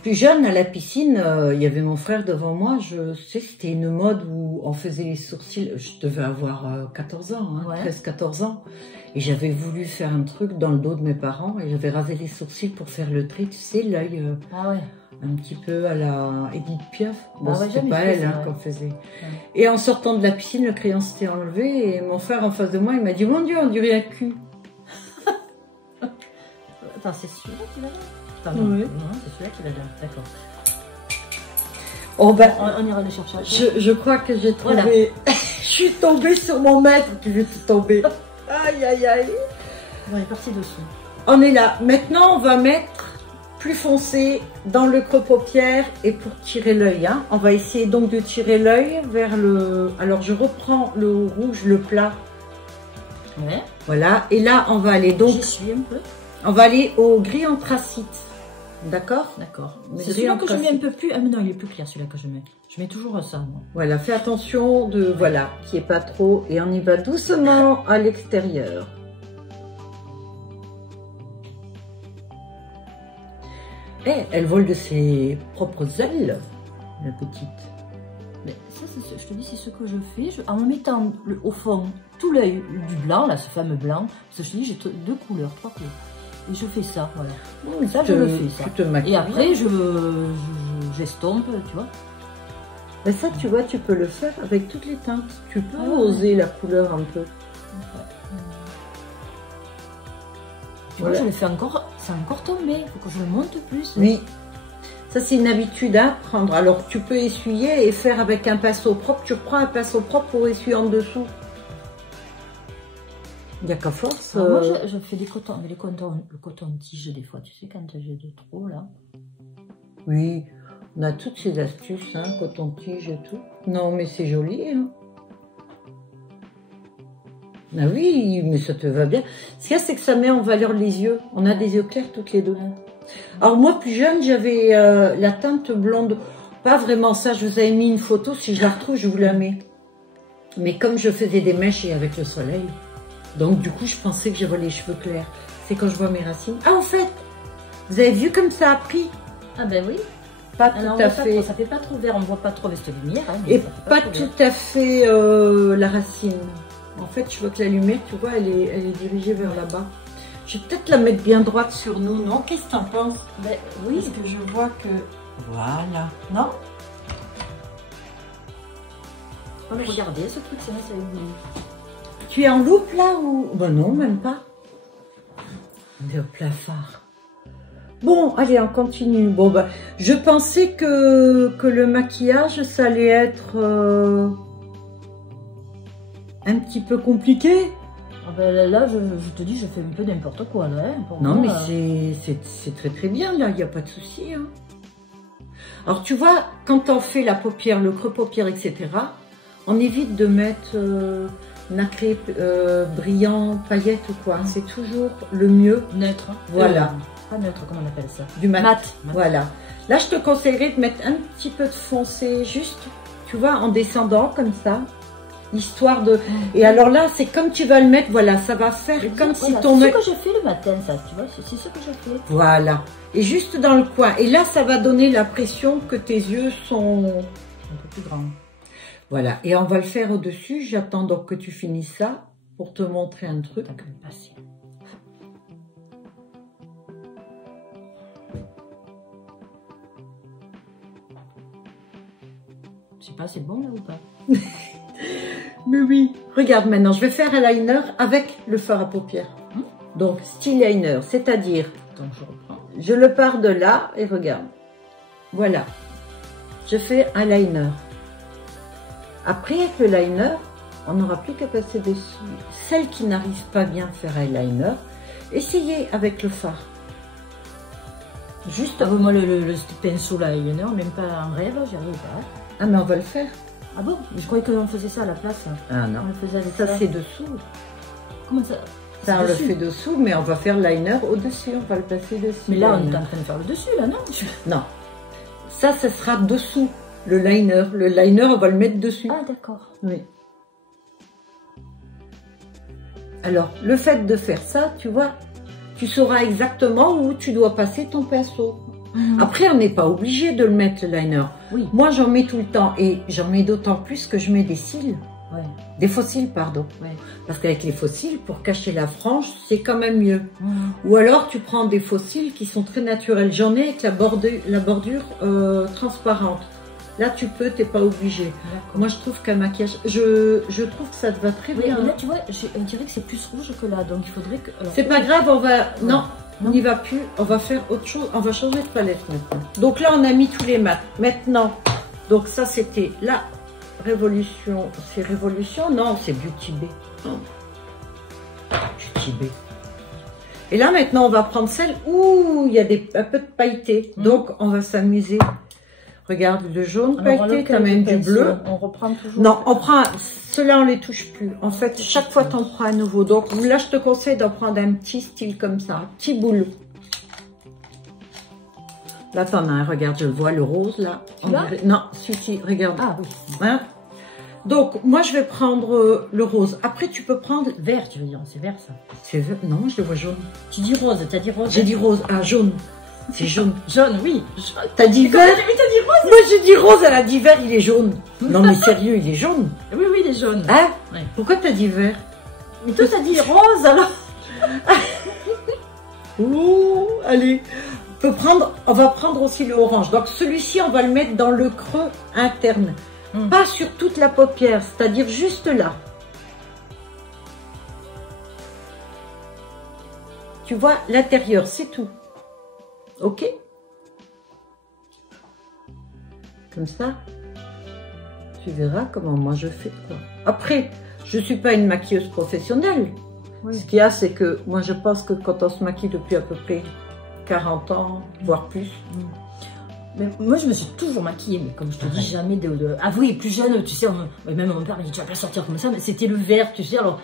Plus jeune, à la piscine, il y avait mon frère devant moi. Je sais, c'était une mode où on faisait les sourcils. Je devais avoir 14 ans, hein, ouais. 13-14 ans. Et j'avais voulu faire un truc dans le dos de mes parents. Et j'avais rasé les sourcils pour faire le trait, tu sais, l'œil un petit peu à la Edith Piaf. Bon, c'était pas elle qu'on faisait. Ouais. Et en sortant de la piscine, le crayon s'était enlevé. Et mon frère en face de moi, il m'a dit, mon Dieu, on dirait un cul. Attends, c'est celui-là qui va là? Oui. C'est celui-là qui va là, d'accord. Oh ben, on ira le chercher. Je crois que j'ai trouvé... Voilà. Je suis tombée sur mon maître, puis je suis tombée. Aïe, aïe, aïe. On est parti dessous. On est là. Maintenant, on va mettre plus foncé dans le creux paupière et pour tirer l'œil. Hein. On va essayer donc de tirer l'œil vers le... Alors, je reprends le rouge, le plat. Ouais. Voilà. Et là, on va aller donc... J'y suis un peu. On va aller au gris anthracite. D'accord? D'accord. C'est celui-là que je mets un peu plus... Ah mais non, il est plus clair celui-là que je mets. Je mets toujours ça, moi. Voilà, fais attention de... Voilà, qu'il n'y ait pas trop. Et on y va doucement à l'extérieur. Eh, elle vole de ses propres ailes, la petite. Mais ça, je te dis, c'est ce que je fais. En me mettant au fond tout l'œil du blanc, là, ce fameux blanc. Parce que je te dis, j'ai deux couleurs, 3 couleurs. Et je fais ça, voilà. Ça, je le fais, ça. Et après, j'estompe, tu vois. Mais ça, tu vois, tu peux le faire avec toutes les teintes. Tu peux oser la couleur un peu. Tu vois, je le fais encore, c'est encore tombé. Il faut que je le monte plus. Oui. Ça, c'est une habitude à prendre. Alors, tu peux essuyer et faire avec un pinceau propre. Tu reprends un pinceau propre pour essuyer en dessous. Il n'y a qu'à force. Moi, je fais le coton-tige des fois. Tu sais, quand j'ai de trop, là. Oui, on a toutes ces astuces, hein, coton-tige et tout. Non, mais c'est joli, hein. Ah oui, mais ça te va bien. Ce qu'il y a, c'est que ça met en valeur les yeux. On a des yeux clairs toutes les deux. Alors moi, plus jeune, j'avais la teinte blonde. Pas vraiment ça, je vous avais mis une photo. Si je la retrouve, je vous la mets. Mais comme je faisais des mèches et avec le soleil, donc du coup, je pensais que j'avais les cheveux clairs. C'est quand je vois mes racines. Ah, en fait, vous avez vu comme ça a pris? Ah ben oui. Pas tout à fait. Ça fait pas trop vert, on voit pas trop avec cette lumière. Hein, et pas tout à fait la racine. En fait, je vois que la lumière, tu vois, elle est dirigée vers là-bas. Je vais peut-être la mettre bien droite sur nous, non? Qu'est-ce que tu en penses? Ben, oui. Parce que je vois que... Voilà. Non? Oh, mais regardez, ce truc, c'est vrai, ça a... Tu es en loupe, là, ou... Ben non, même pas. On est au plafard. Bon, allez, on continue. Bon, ben, je pensais que le maquillage, ça allait être... un petit peu compliqué. Ah ben là, je te dis, je fais un peu n'importe quoi là. Hein, pour Non, moi, mais c'est très très bien là, il n'y a pas de souci. Hein. Alors tu vois, quand on fait la paupière, le creux paupière, etc., on évite de mettre nacré, brillant, paillettes ou quoi. C'est toujours le mieux. Neutre. Voilà. Pas neutre, comment on appelle ça? Du mat. Mat. Voilà. Là, je te conseillerais de mettre un petit peu de foncé, juste, tu vois, en descendant comme ça. Histoire de... Et alors là, c'est comme tu vas le mettre, voilà, ça va faire comme si ton... C'est ce que je fais le matin, ça, tu vois, c'est ce que je fais. Voilà. Et juste dans le coin. Et là, ça va donner l'impression que tes yeux sont... Un peu plus grands. Voilà. Et on va le faire au-dessus. J'attends donc que tu finisses ça pour te montrer un truc. T'as quand même passé. Je sais pas, c'est bon là ou pas? Mais oui. Regarde maintenant, je vais faire un liner avec le fard à paupières. Donc, style liner, c'est-à-dire... Donc je reprends. Je le pars de là et regarde. Voilà. Je fais un liner. Après, avec le liner, on n'aura plus qu'à passer dessus. Celles qui n'arrivent pas bien à faire un liner, essayez avec le fard. Juste... Ah bon, moi, le pinceau liner, même pas en rêve, j'y arrive pas. Ah, mais on va le faire. Ah bon? Je croyais qu'on faisait ça à la place. Ah non. On le faisait avec Ça, c'est dessous. Comment ça? Ça, on le fait dessous, mais on va faire le liner au-dessus. On va le passer dessus. Mais là, on est en train de faire le dessus, là, non? Non. Ça, ce sera dessous. Le liner. Le liner, on va le mettre dessus. Ah, d'accord. Oui. Alors, le fait de faire ça, tu vois, tu sauras exactement où tu dois passer ton pinceau. Après, on n'est pas obligé de le mettre, le liner. Oui. Moi, j'en mets tout le temps. Et j'en mets d'autant plus que je mets des cils. Ouais. Des faux cils, pardon. Ouais. Parce qu'avec les faux cils, pour cacher la frange, c'est quand même mieux. Ou alors, tu prends des faux cils qui sont très naturels. J'en ai avec la bordure transparente. Là, tu peux, t'es pas obligé. Moi, je trouve qu'un maquillage... Je trouve que ça te va très bien. Mais là, tu vois, on dirait que c'est plus rouge que là. Donc, il faudrait que... C'est pas grave, on va... Non. On n'y va plus, on va faire autre chose, on va changer de palette maintenant. Donc là, on a mis tous les mats. Maintenant, donc ça, c'était la Révolution. C'est Révolution? Non, c'est Beauty Bay. Beauty Bay. Et là, maintenant, on va prendre celle où il y a un peu de pailleté. Donc, on va s'amuser. Regarde, le jaune pailleté, quand même du bleu. On reprend toujours. Non, on prend... Ceux-là, on les touche plus. En fait, chaque fois, tu en prends un nouveau. Donc là, je te conseille d'en prendre un petit style comme ça. Un petit boule. Là, t'en as un. Regarde, je le vois, le rose, là. Non, celui-ci, regarde. Ah oui. Hein? Donc, moi, je vais prendre le rose. Après, tu peux prendre... Vert, tu veux dire. C'est vert, ça. C'est vert. Non, moi, je le vois jaune. Tu dis rose, t'as dit rose. J'ai dit rose. Ah, jaune. C'est jaune. Jaune, oui. T'as dit vert? Oui, t'as dit rose. Moi, j'ai dit rose, elle a dit vert, il est jaune. Non, mais sérieux, il est jaune. Oui, oui, il est jaune. Hein? Ouais. Pourquoi t'as dit vert? Mais toi, t'as dit rose, alors. Oh, allez. On va prendre aussi le orange. Donc, celui-ci, on va le mettre dans le creux interne. Pas sur toute la paupière, c'est-à-dire juste là. Tu vois, l'intérieur, c'est tout. Ok? Comme ça, tu verras comment moi je fais quoi. Après, je ne suis pas une maquilleuse professionnelle. Oui. Ce qu'il y a, c'est que moi je pense que quand on se maquille depuis à peu près 40 ans, voire plus. Mais moi, je me suis toujours maquillée, mais comme je te dis, jamais de... Ah oui, plus jeune, tu sais, même mon père, il dit, tu vas pas sortir comme ça, mais c'était le vert, tu sais, alors,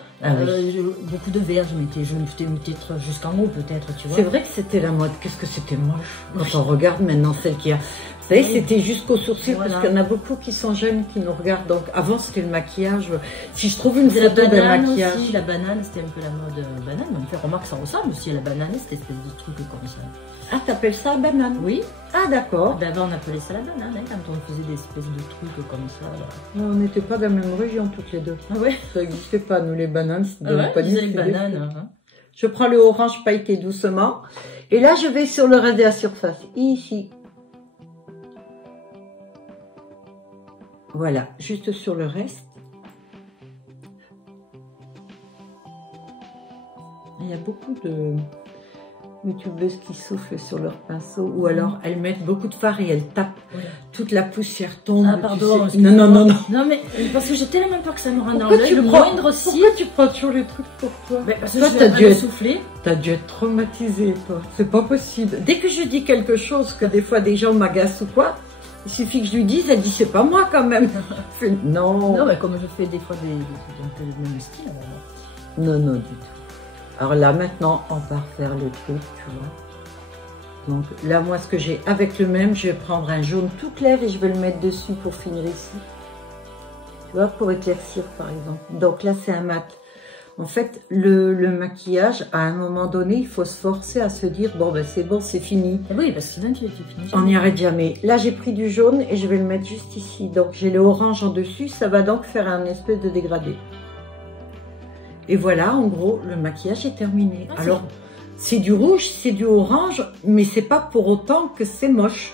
beaucoup de vert, je me mettais peut-être jusqu'en haut, peut-être, tu vois. C'est vrai que c'était la mode, qu'est-ce que c'était moche, quand on regarde maintenant celle qui a... Vous savez, c'était jusqu'aux sourcils, parce qu'il y en a beaucoup qui sont jeunes, qui nous regardent, donc avant, c'était le maquillage. Si je trouve une photo d'un maquillage... Aussi, la banane, c'était un peu la mode banane, mais on fait remarque, ça ressemble aussi à la banane, cette espèce de truc comme ça. Ah, t'appelles ça banane? Oui. Ah, d'accord. Ben, avant, on appelait ça la banane, hein, quand on faisait des espèces de trucs comme ça. Là. On n'était pas dans la même région, toutes les deux. Ah ouais? Ça n'existait pas, nous, les bananes. Pas les bananes. Hein. Je prends le orange pailleté doucement. Et là, je vais sur le reste de la surface. Ici. Voilà, juste sur le reste. Il y a beaucoup de youtubeuses qui soufflent sur leur pinceau ou alors elles mettent beaucoup de fard et elles tapent. Oui. toute la poussière tombe. Ah, pardon. Tu sais. Non, non, non, non. Non, mais parce que j'ai tellement peur que ça me rende dans Pourquoi l'œil, le moindre signe. Pourquoi tu prends toujours les trucs pour toi? Parce que Toi, je t'as vais dû me être- souffler. T'as dû être traumatisé, toi. C'est pas possible. Dès que je dis quelque chose, que des fois des gens m'agacent ou quoi, il suffit que je lui dise, elle dit, c'est pas moi quand même. Je fais, non. Non, mais comme je fais des fois des trucs un peu le même style. Alors... Non, non, du tout. Alors là, maintenant, on va refaire le truc, tu vois. Donc là, moi, ce que j'ai avec le même, je vais prendre un jaune tout clair et je vais le mettre dessus pour finir ici. Tu vois, pour éclaircir, par exemple. Donc là, c'est un mat. En fait, le maquillage, à un moment donné, il faut se forcer à se dire, bon, ben c'est bon, c'est fini. Et oui, parce que sinon, tu finis. On n'y arrête jamais. Là, j'ai pris du jaune et je vais le mettre juste ici. Donc, j'ai le orange en dessus. Ça va donc faire un espèce de dégradé. Et voilà, en gros, le maquillage est terminé. Ah, alors, c'est du rouge, c'est du orange, mais c'est pas pour autant que c'est moche.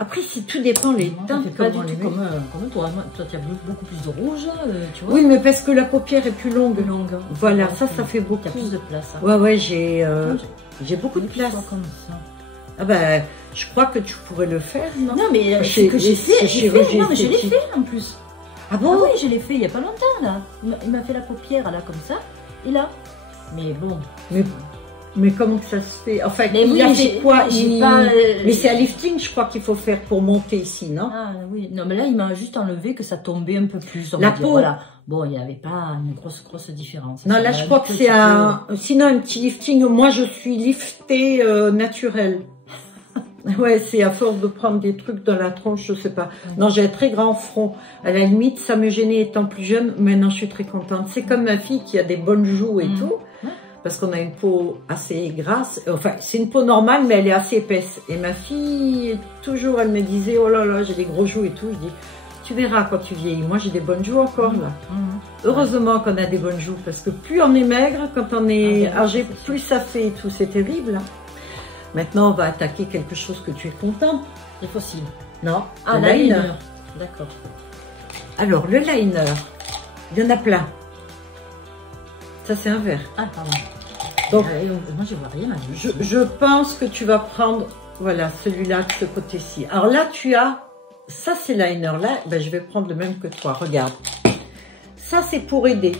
Après, si tout dépend les teintes, Pas comment du les tout met. comme toi. Toi, tu as beaucoup plus de rouge, tu vois. Oui, mais parce que la paupière est plus longue. Longue. Voilà, Ouais, ça fait beaucoup. Tu as plus de place. Hein. Ouais, ouais, j'ai beaucoup de place. Comme ça. Ah ben, je crois que tu pourrais le faire, non? Non, mais Chez- c'est que j'ai chez fait. chirurgie Non, mais je l'ai esthétique. fait en plus. Ah bon? Ah oui, je l'ai fait il n'y a pas longtemps, là. Il m'a fait la paupière, là, comme ça. Et là. Mais bon. Mais comment que ça se fait? Enfin, Mais il oui, a mais fait quoi? j'ai pas. Mais c'est un lifting, je crois qu'il faut faire pour monter ici, non? Ah oui, non, mais là, il m'a juste enlevé que ça tombait un peu plus. On La va dire, peau. voilà. Bon, il n'y avait pas une grosse différence. Non, là, je crois que c'est un... Sinon, un petit lifting. Moi, je suis liftée naturelle. Ouais, c'est à force de prendre des trucs dans la tronche, je sais pas. Non, j'ai un très grand front. À la limite, ça me gênait étant plus jeune. Maintenant, je suis très contente. C'est comme ma fille qui a des bonnes joues et tout. Parce qu'on a une peau assez grasse. Enfin, c'est une peau normale, mais elle est assez épaisse. Et ma fille, toujours, elle me disait, oh là là, j'ai des gros joues et tout. Je dis, tu verras quand tu vieillis. Moi, j'ai des bonnes joues encore, là. Heureusement qu'on a des bonnes joues, parce que plus on est maigre, quand on est âgé, plus ça fait et tout. C'est terrible. Hein. Maintenant, on va attaquer quelque chose que tu es content. Les fossiles. Non, Ah, le liner. liner. D'accord. Alors, le liner, il y en a plein. Ça, c'est un vert. Ah, pardon. Donc, moi, je vois rien. Là. je pense que tu vas prendre, voilà, celui-là de ce côté-ci. Alors là, tu as, ça c'est liner. Là, ben, je vais prendre le même que toi. Regarde. Ça, c'est pour aider.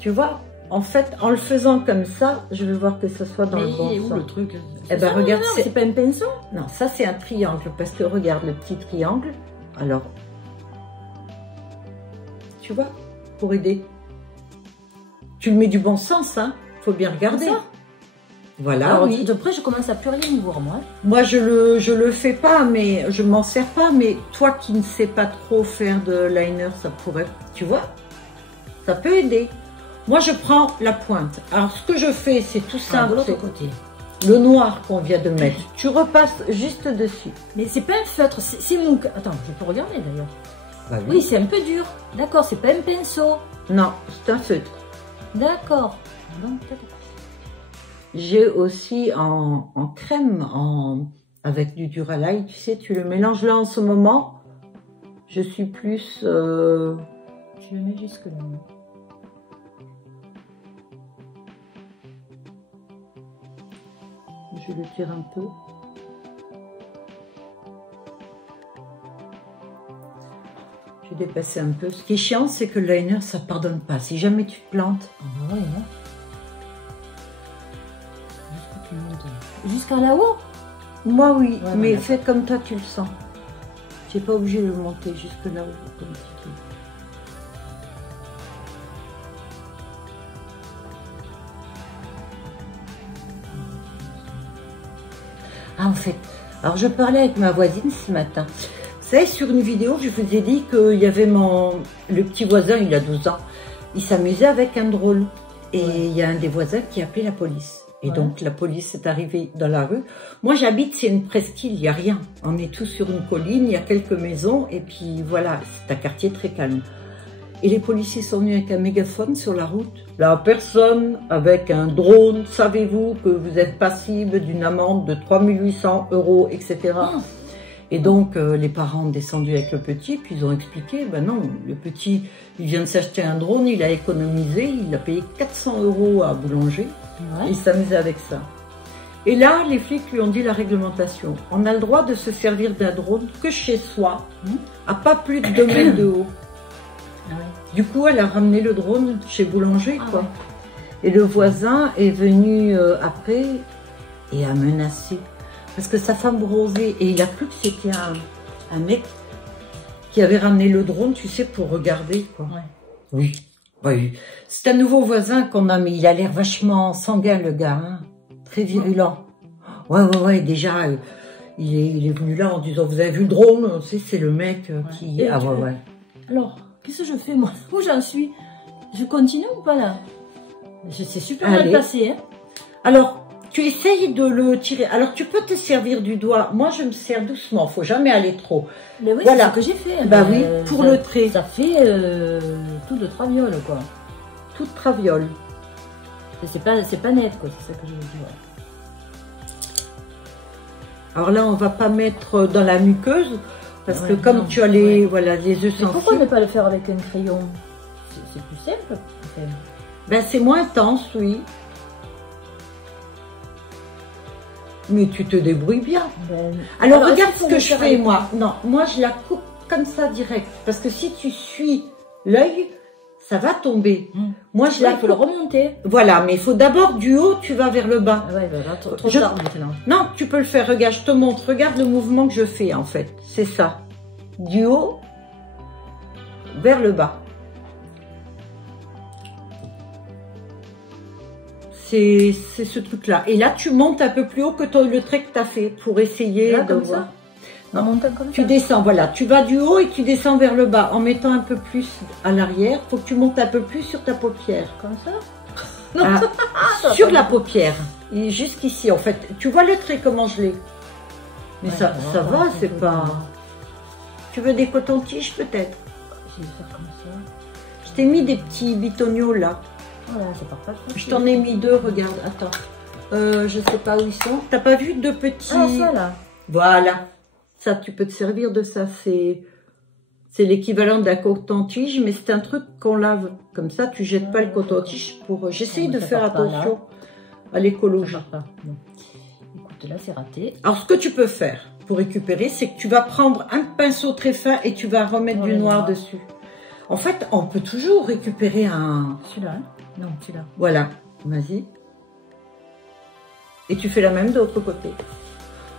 Tu vois, en fait, en le faisant comme ça, je vais voir que ça soit dans le bon Mais où sens. le truc? Eh ben, regarde, c'est pas un pinceau? Non, ça c'est un triangle, parce que regarde le petit triangle. Alors, tu vois, pour aider. Tu le mets du bon sens, hein. Faut bien regarder. Comme ça. Voilà, Alors, oui. de près, je commence à plus rien y voir, moi. Moi, je le fais pas, mais je m'en sers pas. Mais toi qui ne sais pas trop faire de liner, ça pourrait, tu vois, ça peut aider. Moi, je prends la pointe. Alors, ce que je fais, c'est tout De simple. l'autre C'est côté. le noir qu'on vient de mettre. Tu repasses juste dessus. Mais c'est pas un feutre, c'est mou. Attends, je peux regarder d'ailleurs. Bah Oui, c'est un peu dur. D'accord, c'est pas un pinceau. Non, c'est un feutre. D'accord. Donc, J'ai aussi en crème, avec du Duralite, tu sais, tu le mélanges là en ce moment. Je suis plus... je le mets jusque là. Je le tire un peu. Je vais dépasser un peu. Ce qui est chiant, c'est que le liner, ça pardonne pas. Si jamais tu te plantes... Ah bah ouais, hein. Jusqu'à là-haut? Moi, oui, Ouais, mais d'accord. fais comme toi, tu le sens. Tu n'es pas obligé de le monter jusque là-haut, comme tu dis. Ah, en fait, alors je parlais avec ma voisine ce matin. Vous savez, sur une vidéo, je vous ai dit qu'il y avait le petit voisin, il a 12 ans, il s'amusait avec un drôle. Et il y a un des voisins qui a appelé la police. Et donc, la police est arrivée dans la rue. Moi, j'habite, c'est une presqu'île, il n'y a rien. On est tous sur une colline, il y a quelques maisons, et puis voilà, c'est un quartier très calme. Et les policiers sont venus avec un mégaphone sur la route. La personne avec un drone, savez-vous que vous êtes passible d'une amende de 3 800 €, etc. Et donc, les parents ont descendu avec le petit, puis ils ont expliqué, ben non, le petit, il vient de s'acheter un drone, il a économisé, il a payé 400 € à boulanger, Ouais. il s'amusait avec ça. Et là, les flics lui ont dit la réglementation. On a le droit de se servir d'un drone que chez soi, à pas plus de 2 mètres de haut. Ah ouais. Du coup, elle a ramené le drone chez Boulanger, quoi. Ouais. Et le voisin est venu après et a menacé. Parce que sa femme bronzée, et il a cru que c'était un mec qui avait ramené le drone, tu sais, pour regarder, quoi. Ouais. Oui. Oui. C'est un nouveau voisin qu'on a, mais il a l'air vachement sanguin, le gars, hein. Très virulent. Ouais, déjà, il est venu là en disant, vous avez vu le drone? Tu sais, c'est le mec qui... Ah ouais. Alors, qu'est-ce que je fais, moi? Où j'en suis? Je continue ou pas, là? C'est super mal passé, hein. Alors, tu essayes de le tirer. Alors, tu peux te servir du doigt. Moi, je me sers doucement. Faut jamais aller trop. Mais oui, voilà. c'est ce que j'ai fait. Bah oui, pour le trait. Ça fait tout de traviole, quoi. Tout de traviole. C'est pas net, quoi. C'est ça que je veux dire. Alors là, on va pas mettre dans la muqueuse. Parce que comme tu as les œufs sensibles. Pourquoi ne pas le faire avec un crayon? C'est plus simple. Enfin. Ben, c'est moins intense, oui. Mais tu te débrouilles bien. Ben, alors regarde ce que je fais, moi. Non, moi, je la coupe comme ça, direct. Parce que si tu suis l'œil, ça va tomber. Moi, je la coupe. Il faut le remonter. Voilà, mais il faut d'abord du haut, tu vas vers le bas. Ah ouais, ben là, trop tard maintenant. Non, tu peux le faire. Regarde, je te montre. Regarde le mouvement que je fais, en fait. C'est ça. Du haut vers le bas. C'est ce truc-là. Et là, tu montes un peu plus haut que le trait que tu as fait pour essayer là, de comme voir. Ça. Non, montant comme tu ça. Descends, voilà. Tu vas du haut et tu descends vers le bas en mettant un peu plus à l'arrière. Il faut que tu montes un peu plus sur ta paupière. Comme ça sur la paupière. Jusqu'ici, en fait. Tu vois le trait, comment je l'ai. Mais ça va, c'est pas... Tu veux des cotons-tiges, peut-être? Je vais faire comme ça. Je t'ai mis des petits bitoniaux, là. Voilà, ça part pas trop. Je t'en ai mis 2, regarde, attends. Je sais pas où ils sont. T'as pas vu 2 petits... Ah, ça là. Voilà. Ça, tu peux te servir de ça. C'est l'équivalent d'un coton-tige, mais c'est un truc qu'on lave. Comme ça, tu jettes pas le coton-tige pour... J'essaye de faire attention à l'écologie. Écoute, là, c'est raté. Alors, ce que tu peux faire pour récupérer, c'est que tu vas prendre un pinceau très fin et tu vas remettre du noir dessus. En fait, on peut toujours récupérer un... Celui-là, hein? Non, celui-là. Voilà, vas-y. Et tu fais la même de l'autre côté.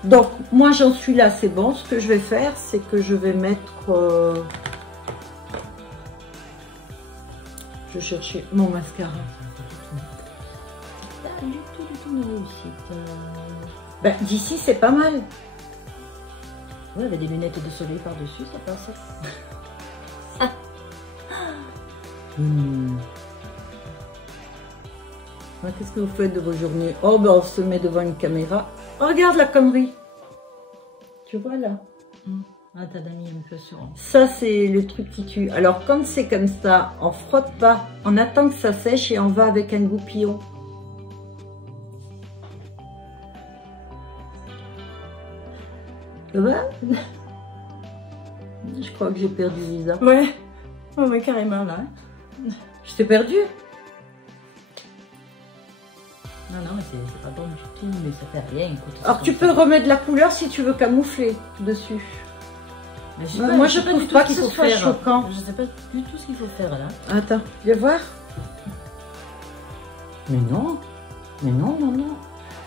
Donc, moi, j'en suis là, c'est bon. Ce que je vais faire, c'est que je vais mettre... Je cherchais mon mascara. Pas du tout de réussite. Ben, d'ici, c'est pas mal. Ouais, avec des lunettes de soleil par-dessus, ça passe. Qu'est-ce que vous faites de vos journées? Oh, ben on se met devant une caméra. Oh, regarde la connerie. Tu vois là? Ah, t'as mis un peu sur. Ça, c'est le truc qui tue. Alors, quand c'est comme ça, on frotte pas. On attend que ça sèche et on va avec un goupillon. Ça va? Je crois que j'ai perdu Lisa. Ouais, carrément là. Je t'ai perdu? Non, mais c'est pas bon du tout, mais ça fait rien. Écoute, alors, tu peux remettre de la couleur si tu veux camoufler dessus. Mais moi, je trouve pas que ce soit choquant. Je sais pas du tout ce qu'il faut faire là. Attends, viens voir. Mais non.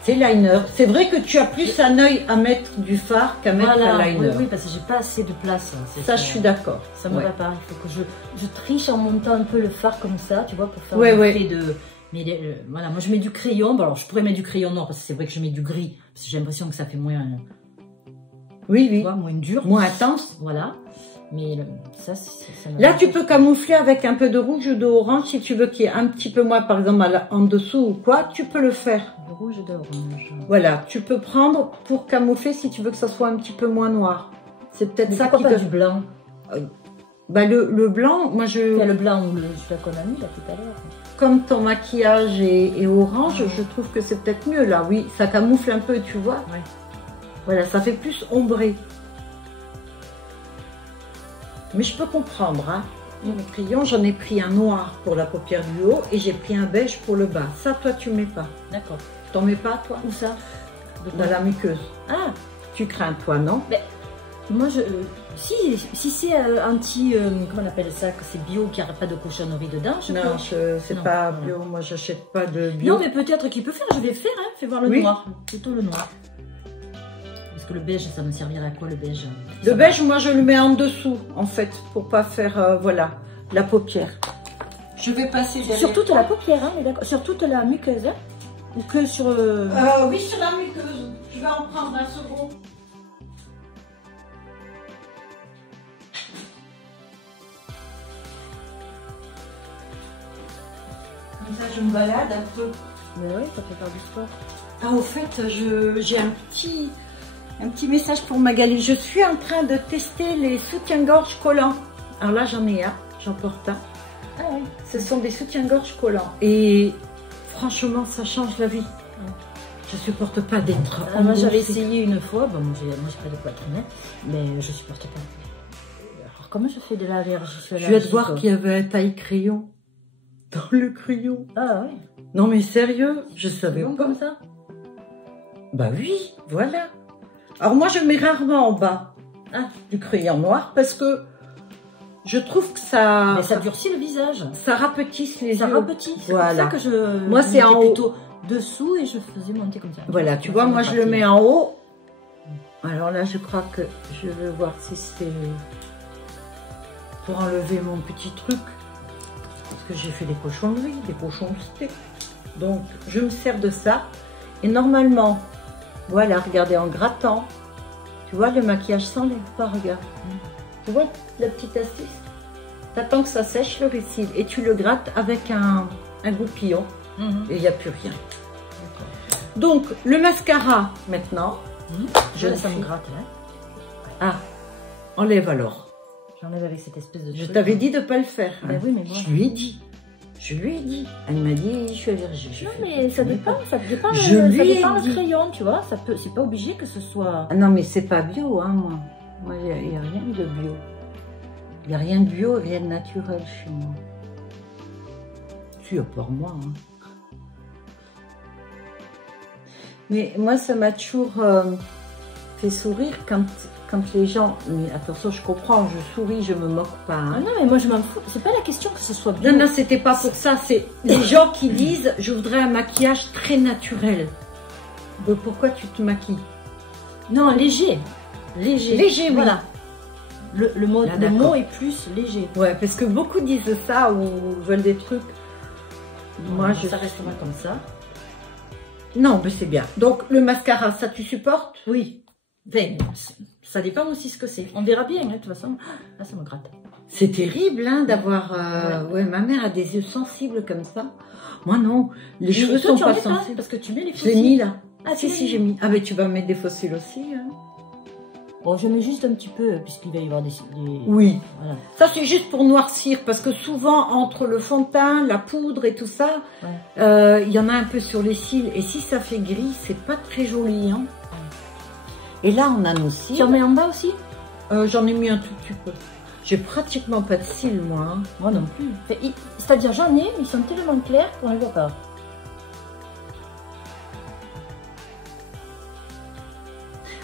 C'est liner. C'est vrai que tu as plus un œil à mettre du fard qu'à mettre un liner. Oui, parce que j'ai pas assez de place. Ça, je suis d'accord. Ça me va pas. Il faut que je triche en montant un peu le fard comme ça, tu vois, pour faire un effet de... Mais voilà, moi je mets du crayon. Bon, alors je pourrais mettre du crayon noir parce que c'est vrai que je mets du gris. Parce que j'ai l'impression que ça fait moins... Oui. Tu vois, moins dur. Moins intense. Voilà. Mais ça là, tu peux camoufler avec un peu de rouge ou d'orange si tu veux qu'il y ait un petit peu moins, par exemple, en dessous ou quoi, tu peux le faire. De rouge et d'orange. Voilà, tu peux prendre pour camoufler si tu veux que ça soit un petit peu moins noir. C'est peut-être ça qui pas du blanc. Bah, le blanc, moi je... Il y a le blanc ou celui qu'on a mis là tout à l'heure. Comme ton maquillage est orange, je trouve que c'est peut-être mieux là. Oui, ça camoufle un peu, tu vois. Ouais. Voilà, ça fait plus ombré. Mais je peux comprendre, hein. Mes crayons, j'en ai pris un noir pour la paupière du haut et j'ai pris un beige pour le bas. Ça, toi, tu mets pas. D'accord. T'en mets pas, toi? Où ça? dans la muqueuse. Ah, Tu crains, toi, non? moi, si c'est anti, comment on appelle ça, que c'est bio, qu'il n'y a pas de cochonnerie dedans, je Non, peux. c'est Non, pas voilà. bio. Moi, j'achète pas de bio. Non, mais peut-être qu'il peut faire, je vais faire, hein, fais voir le Oui. noir, plutôt le noir. Parce que le beige, ça me servirait à quoi le beige? Le beige, moi, je le mets en dessous, en fait, pour pas faire, voilà, la paupière. Je vais passer derrière. Sur toute la paupière, hein, mais d'accord. Sur toute la muqueuse, hein, ou que sur... Oui, sur la muqueuse. Je vais en prendre un second. Comme ça, je me balade un peu. Mais oui, ça fait faire du sport. Ah, au fait, j'ai un petit message pour Magali. Je suis en train de tester les soutiens-gorge collants. Alors là, j'en ai un, j'en porte un. Ah oui. Ce sont des soutiens-gorge collants. Et franchement, ça change la vie. Je supporte pas d'être. Moi, j'avais essayé une fois. Bon, moi, j'ai pas de poitrine, hein, mais je supporte pas. Alors, comment je fais de l'allergie? Je viens de voir qu'il y avait un taille crayon dans le crayon. Ah oui. Non mais sérieux, je C'est savais bon pas. comme ça? Bah oui, voilà. Alors moi, je mets rarement en bas du crayon noir parce que je trouve que ça... Mais ça durcit le visage. Ça rapetisse les Ça yeux. rapetit. C'est Voilà. pour ça que je... Moi, c'est en haut. plutôt dessous et je faisais monter comme ça. Voilà, tu vois, moi je le mets en haut. Alors là, je crois que je vais voir si c'est pour enlever mon petit truc. Parce que j'ai fait des cochonneries, des cochonnetés. Donc, je me sers de ça. Et normalement, voilà, regardez, en grattant, tu vois, le maquillage s'enlève pas, regarde. Tu vois, la petite astuce. T'attends que ça sèche le récil et tu le grattes avec un goupillon. Et il n'y a plus rien. Donc, le mascara, maintenant. Ça me gratte, hein. Ah, enlève alors. J'enlève avec cette espèce de Je truc. t'avais dit de ne pas le faire. Ben oui, mais bon. Je lui ai dit. Je lui ai dit. Elle m'a dit, je suis allergique. Non, mais ça dépend, ça dépend, Je lui ai le dit. crayon, tu vois. C'est pas obligé que ce soit... Ah non, mais c'est pas bio, hein, moi. Moi, il n'y a rien de bio. Il n'y a rien de bio, rien de naturel chez moi. Tu as pour moi, hein. Mais moi, ça m'a toujours fait sourire quand les gens... Mais attention, je comprends, je souris, je me moque pas. Hein. Ah non, mais moi, je m'en fous. C'est pas la question que ce soit bio. Non, non, c'était pas pour ça. C'est les gens qui disent, je voudrais un maquillage très naturel. Donc, pourquoi tu te maquilles? Non, léger. Léger. Léger, oui. Voilà. Le mot, Ah, le mot d'accord. est plus léger. Ouais, parce que beaucoup disent ça ou veulent des trucs. Moi, Ça restera comme ça. Non, mais c'est bien. Donc, le mascara, ça, tu supportes? Oui. Ben, ça dépend aussi ce que c'est. On verra bien, hein, de toute façon. Là, ça me gratte. C'est terrible, hein, d'avoir... ouais, ma mère a des yeux sensibles comme ça. Moi, non. Les cheveux toi, sont tu en pas mets sensibles. parce que tu mets les Je fossiles. l'ai mis, là. Ah, Si, tu si, l'as j'ai mis. Ah, mais tu vas me mettre des fossiles aussi, hein. Bon, je mets juste un petit peu, puisqu'il va y avoir des... Oui. Voilà. Ça, c'est juste pour noircir, parce que souvent, entre le fond de teint, la poudre et tout ça, Ouais. il y en a un peu sur les cils. Et si ça fait gris, c'est pas très joli, hein. Et là, on a nos cils. Tu en mets en bas aussi? J'en ai mis un tout petit peu. J'ai pratiquement pas de cils, moi. Hein. Moi non plus. Enfin, c'est-à-dire, j'en ai, mais ils sont tellement clairs qu'on ne les voit pas.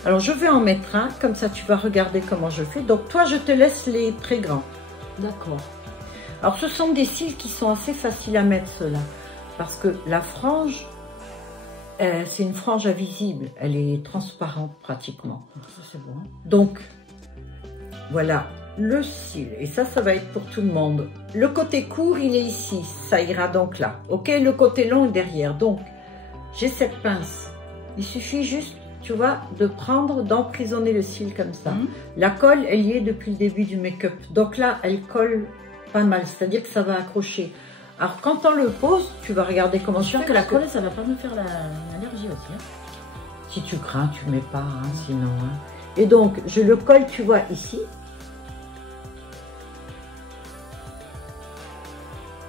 Alors, je vais en mettre un, comme ça, tu vas regarder comment je fais. Donc, toi, je te laisse les très grands. D'accord. Alors, ce sont des cils qui sont assez faciles à mettre, ceux-là. Parce que la frange, c'est une frange invisible. Elle est transparente, pratiquement. Ça, c'est bon. Donc, voilà, le cil. Et ça va être pour tout le monde. Le côté court, il est ici. Ça ira donc là. OK, le côté long est derrière. Donc, j'ai cette pince. Il suffit juste, tu vois, de prendre, d'emprisonner le cil comme ça. La colle, elle y est depuis le début du make-up. Donc là, elle colle pas mal. C'est-à-dire que ça va accrocher. Alors, quand on le pose, tu vas regarder comment Je suis je sûre fais. que la colle, ça va pas me faire l'allergie aussi. Hein. Si tu crains, tu mets pas, hein, sinon. Hein. Et donc, je le colle, tu vois, ici.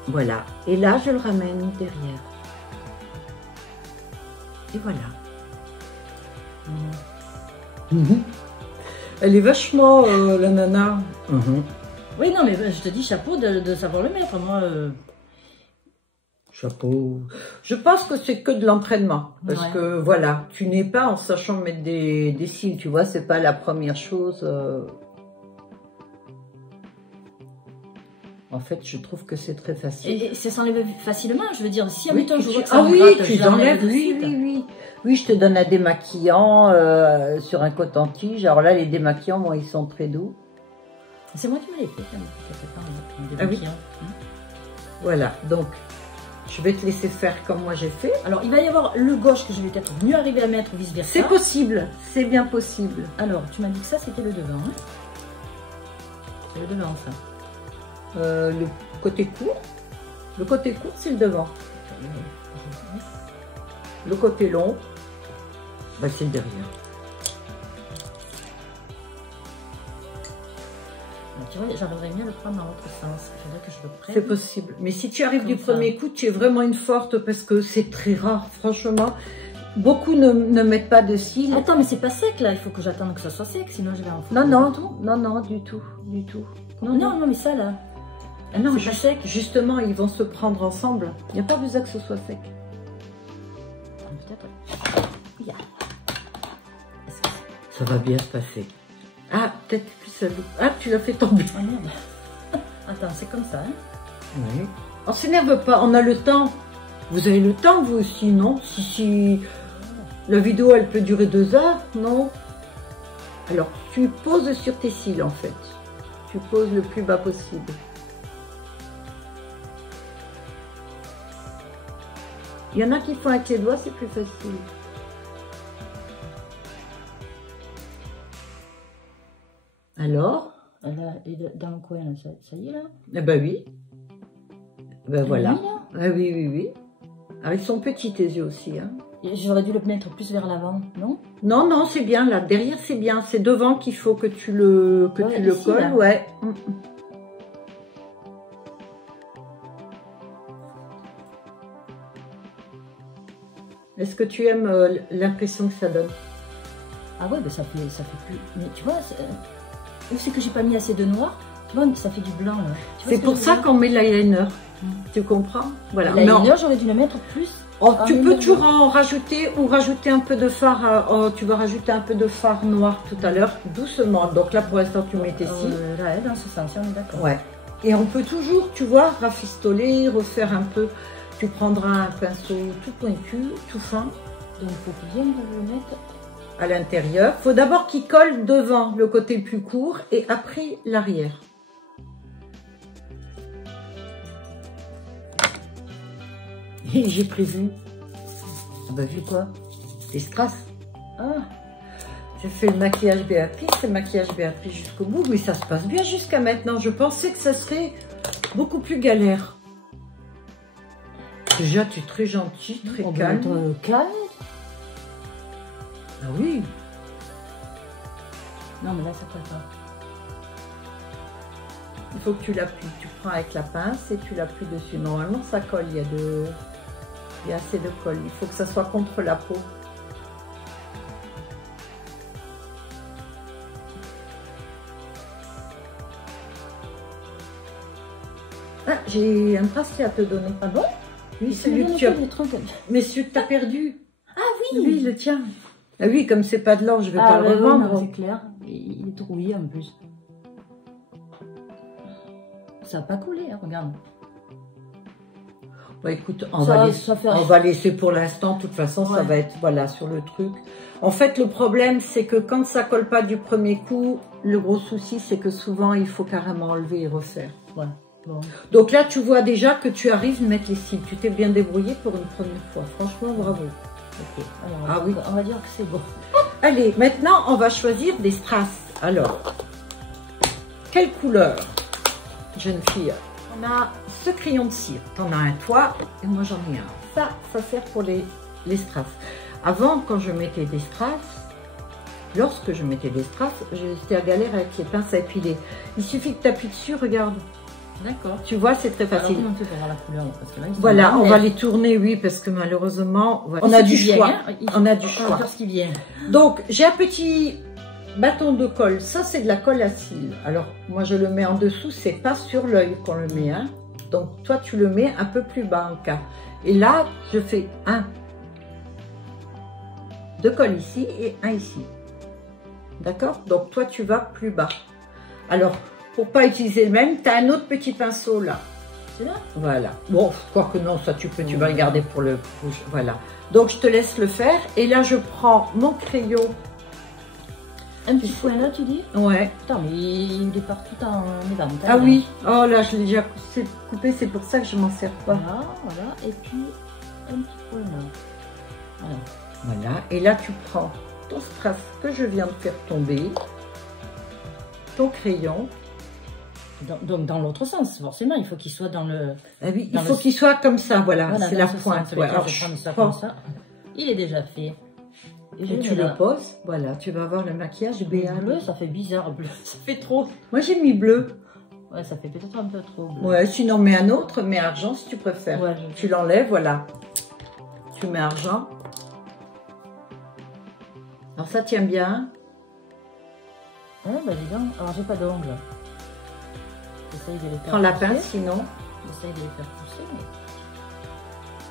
Voilà. Et là, je le ramène derrière. Et voilà. Elle est vachement, la nana. Oui, non, mais je te dis chapeau de savoir le mettre. Moi, chapeau. Je pense que c'est que de l'entraînement. Parce Ouais. que voilà, tu n'es pas en sachant mettre des cils, tu vois, c'est pas la première chose. En fait, je trouve que c'est très facile. Et ça s'enlève facilement, je veux dire, si Oui, admettons, je vois que ah ça me oui, gratte, tu je l'enlève enlèves, de oui, suite. oui, oui. Oui, je te donne un démaquillant sur un coton-tige. Alors là, les démaquillants, moi, ils sont très doux. C'est moi qui me l'ai fait, quand même, quelque part, des Ah oui. maquillants. Voilà, donc, je vais te laisser faire comme moi j'ai fait. Alors, il va y avoir le gauche que je vais peut-être mieux arriver à mettre ou vice versa. C'est possible, c'est bien possible. Alors, tu m'as dit que ça, c'était le devant. Hein, c'est le devant, ça. Le côté court. Le côté court, c'est le devant. Le côté long, bah, c'est le derrière. Tu vois, j'arriverais mieux à le prendre dans l'autre sens. Il faudrait que je le prenne. C'est possible. Mais si tu arrives Comme du ça. premier coup, tu es vraiment une forte parce que c'est très rare, franchement. Beaucoup ne mettent pas de cils. Attends, mais c'est pas sec là, il faut que j'attende que ça soit sec, sinon je vais en foutre. Non, non, tout. non, non, du tout, du tout. Non, non, non, mais ça là. Ah non, c'est pas sec. Justement, ils vont se prendre ensemble. Il n'y a pas besoin que ce soit sec. Peut-être. Yeah. Est-ce que Ça va bien se passer. Ah, peut-être plus ça. Ah, tu l'as fait tomber. oh merde. Attends, c'est comme ça, hein. Oui. On s'énerve pas, on a le temps. Vous avez le temps, vous aussi, non? Si la vidéo, elle peut durer 2 heures, non? Alors, tu poses sur tes cils, en fait. Tu poses le plus bas possible. Il y en a qui font avec les doigts, c'est plus facile. Alors? Là, et dans le coin, là, ça y est là. Eh ben oui. Ben voilà. Oui, là. Ah oui, oui, oui. Ah, ils sont petits tes yeux aussi, hein. J'aurais dû le mettre plus vers l'avant, non? Non, non, c'est bien, là, derrière c'est bien, c'est devant qu'il faut que tu le, Ouais, tu le ici, colles, là. ouais. Est-ce que tu aimes l'impression que ça donne? Ah ouais, ben ça fait plus. Mais tu vois, où c'est que j'ai pas mis assez de noir? Tu vois, ça fait du blanc là. Tu vois C'est ce que pour je veux ça dire? qu'on met l'eyeliner. Tu comprends? Voilà. L'eyeliner, j'aurais dû le mettre plus. Oh, Ah, tu mais peux non. toujours en rajouter ou rajouter un peu de fard. Tu vas rajouter un peu de fard noir tout à l'heure, doucement. Donc là, pour l'instant, tu mets tes cils. Là, dans ce sens, on est d'accord. Ouais. Et on peut toujours, tu vois, rafistoler, refaire un peu. Tu prendras un pinceau tout pointu, tout fin, Donc, il faut bien le mettre. à l'intérieur. Il faut d'abord qu'il colle devant le côté plus court et après l'arrière. Et j'ai prévu. Ah bah vu quoi? Des strass. Ah, J'ai fait le maquillage Béatrice, c'est le maquillage Béatrice jusqu'au bout, mais ça se passe bien jusqu'à maintenant. Je pensais que ça serait beaucoup plus galère. Déjà, tu es très gentil, très on calme. doit être calme. Ah oui. Non, mais là, ça colle pas. Il faut que tu l'appuies. Tu prends avec la pince et tu l'appuies dessus. Normalement, ça colle. Il y a assez de colle. Il faut que ça soit contre la peau. Ah, j'ai un bracelet à te donner. Ah bon? Oui, C'est celui que tu as... les trucs. Mais celui que tu as perdu. Ah oui! Oui, le tien. Ah oui, comme c'est pas de l'or, je vais Ah pas le ouais, revendre. non, c'est clair. Il est tout rouillé en plus. Ça n'a pas coulé, hein, regarde. Bah, écoute, on Ça va fait- laisser pour l'instant. De toute façon, ça Ouais. va être voilà sur le truc. En fait, le problème, c'est que quand ça colle pas du premier coup, le gros souci, c'est que souvent, il faut carrément enlever et refaire. Ouais. Bon. Donc là, tu vois déjà que tu arrives à mettre les cils. Tu t'es bien débrouillé pour une première fois. Franchement, bravo. Ok. Alors, Ah oui. on va dire que c'est bon. Allez, maintenant, on va choisir des strass. Alors, quelle couleur, jeune fille? On a ce crayon de cire. T'en as un toi et moi j'en ai un. Ça sert pour les strass. Avant, quand je mettais des strass, lorsque je mettais des strass, j'étais à galère avec les pinces à épiler. Il suffit que tu appuies dessus, regarde. D'accord. Tu vois, c'est très Alors, facile. comment on fait pour voir la couleur? Parce que là, ils sont Voilà, on blancs, va mais- les tourner, oui, parce que malheureusement, voilà. Mais On a c'est du qui vient, choix. hein. On a du va choix. faire ce qui vient. Donc, j'ai un petit bâton de colle. Ça, c'est de la colle à cils. Alors, moi, je le mets en dessous. C'est pas sur l'œil qu'on le met, hein. Donc, toi, tu le mets un peu plus bas en cas. Et là, je fais 1, 2 cols ici et 1 ici. D'accord? Donc, toi, tu vas plus bas. Alors, pour pas utiliser le même, tu as un autre petit pinceau là. C'est là? Voilà. Bon, quoi que non, ça tu peux, tu vas le garder pour le rouge. Voilà. Donc, je te laisse le faire. Et là, je prends mon crayon. Un petit point là, tu dis? Ouais. Attends, mais il est partout en éventail. Ah oui. Oh là, je l'ai déjà coupé. C'est pour ça que je m'en sers pas. Voilà, voilà. Et puis, un petit point là. Voilà. Voilà. Et là, tu prends ton strass que je viens de faire tomber. Ton crayon. Donc dans l'autre sens, forcément, il faut qu'il soit dans le... Ah oui, il faut qu'il soit comme ça, voilà, c'est la pointe. Ouais. Alors je prends ça comme ça. Il est déjà fait. Et tu le poses, voilà, tu vas avoir le maquillage BA. Bleu, ça fait bizarre, bleu, ça fait trop. Moi j'ai mis bleu. Ouais, ça fait peut-être un peu trop bleu. Ouais, sinon mets un autre, mets argent si tu préfères. Ouais, tu l'enlèves, voilà. Tu mets argent. Alors ça tient bien. Ouais, bah dis donc, alors j'ai pas d'ongles. J'essaye de les faire. Prends la pince sinon. J'essaye de les faire pousser, mais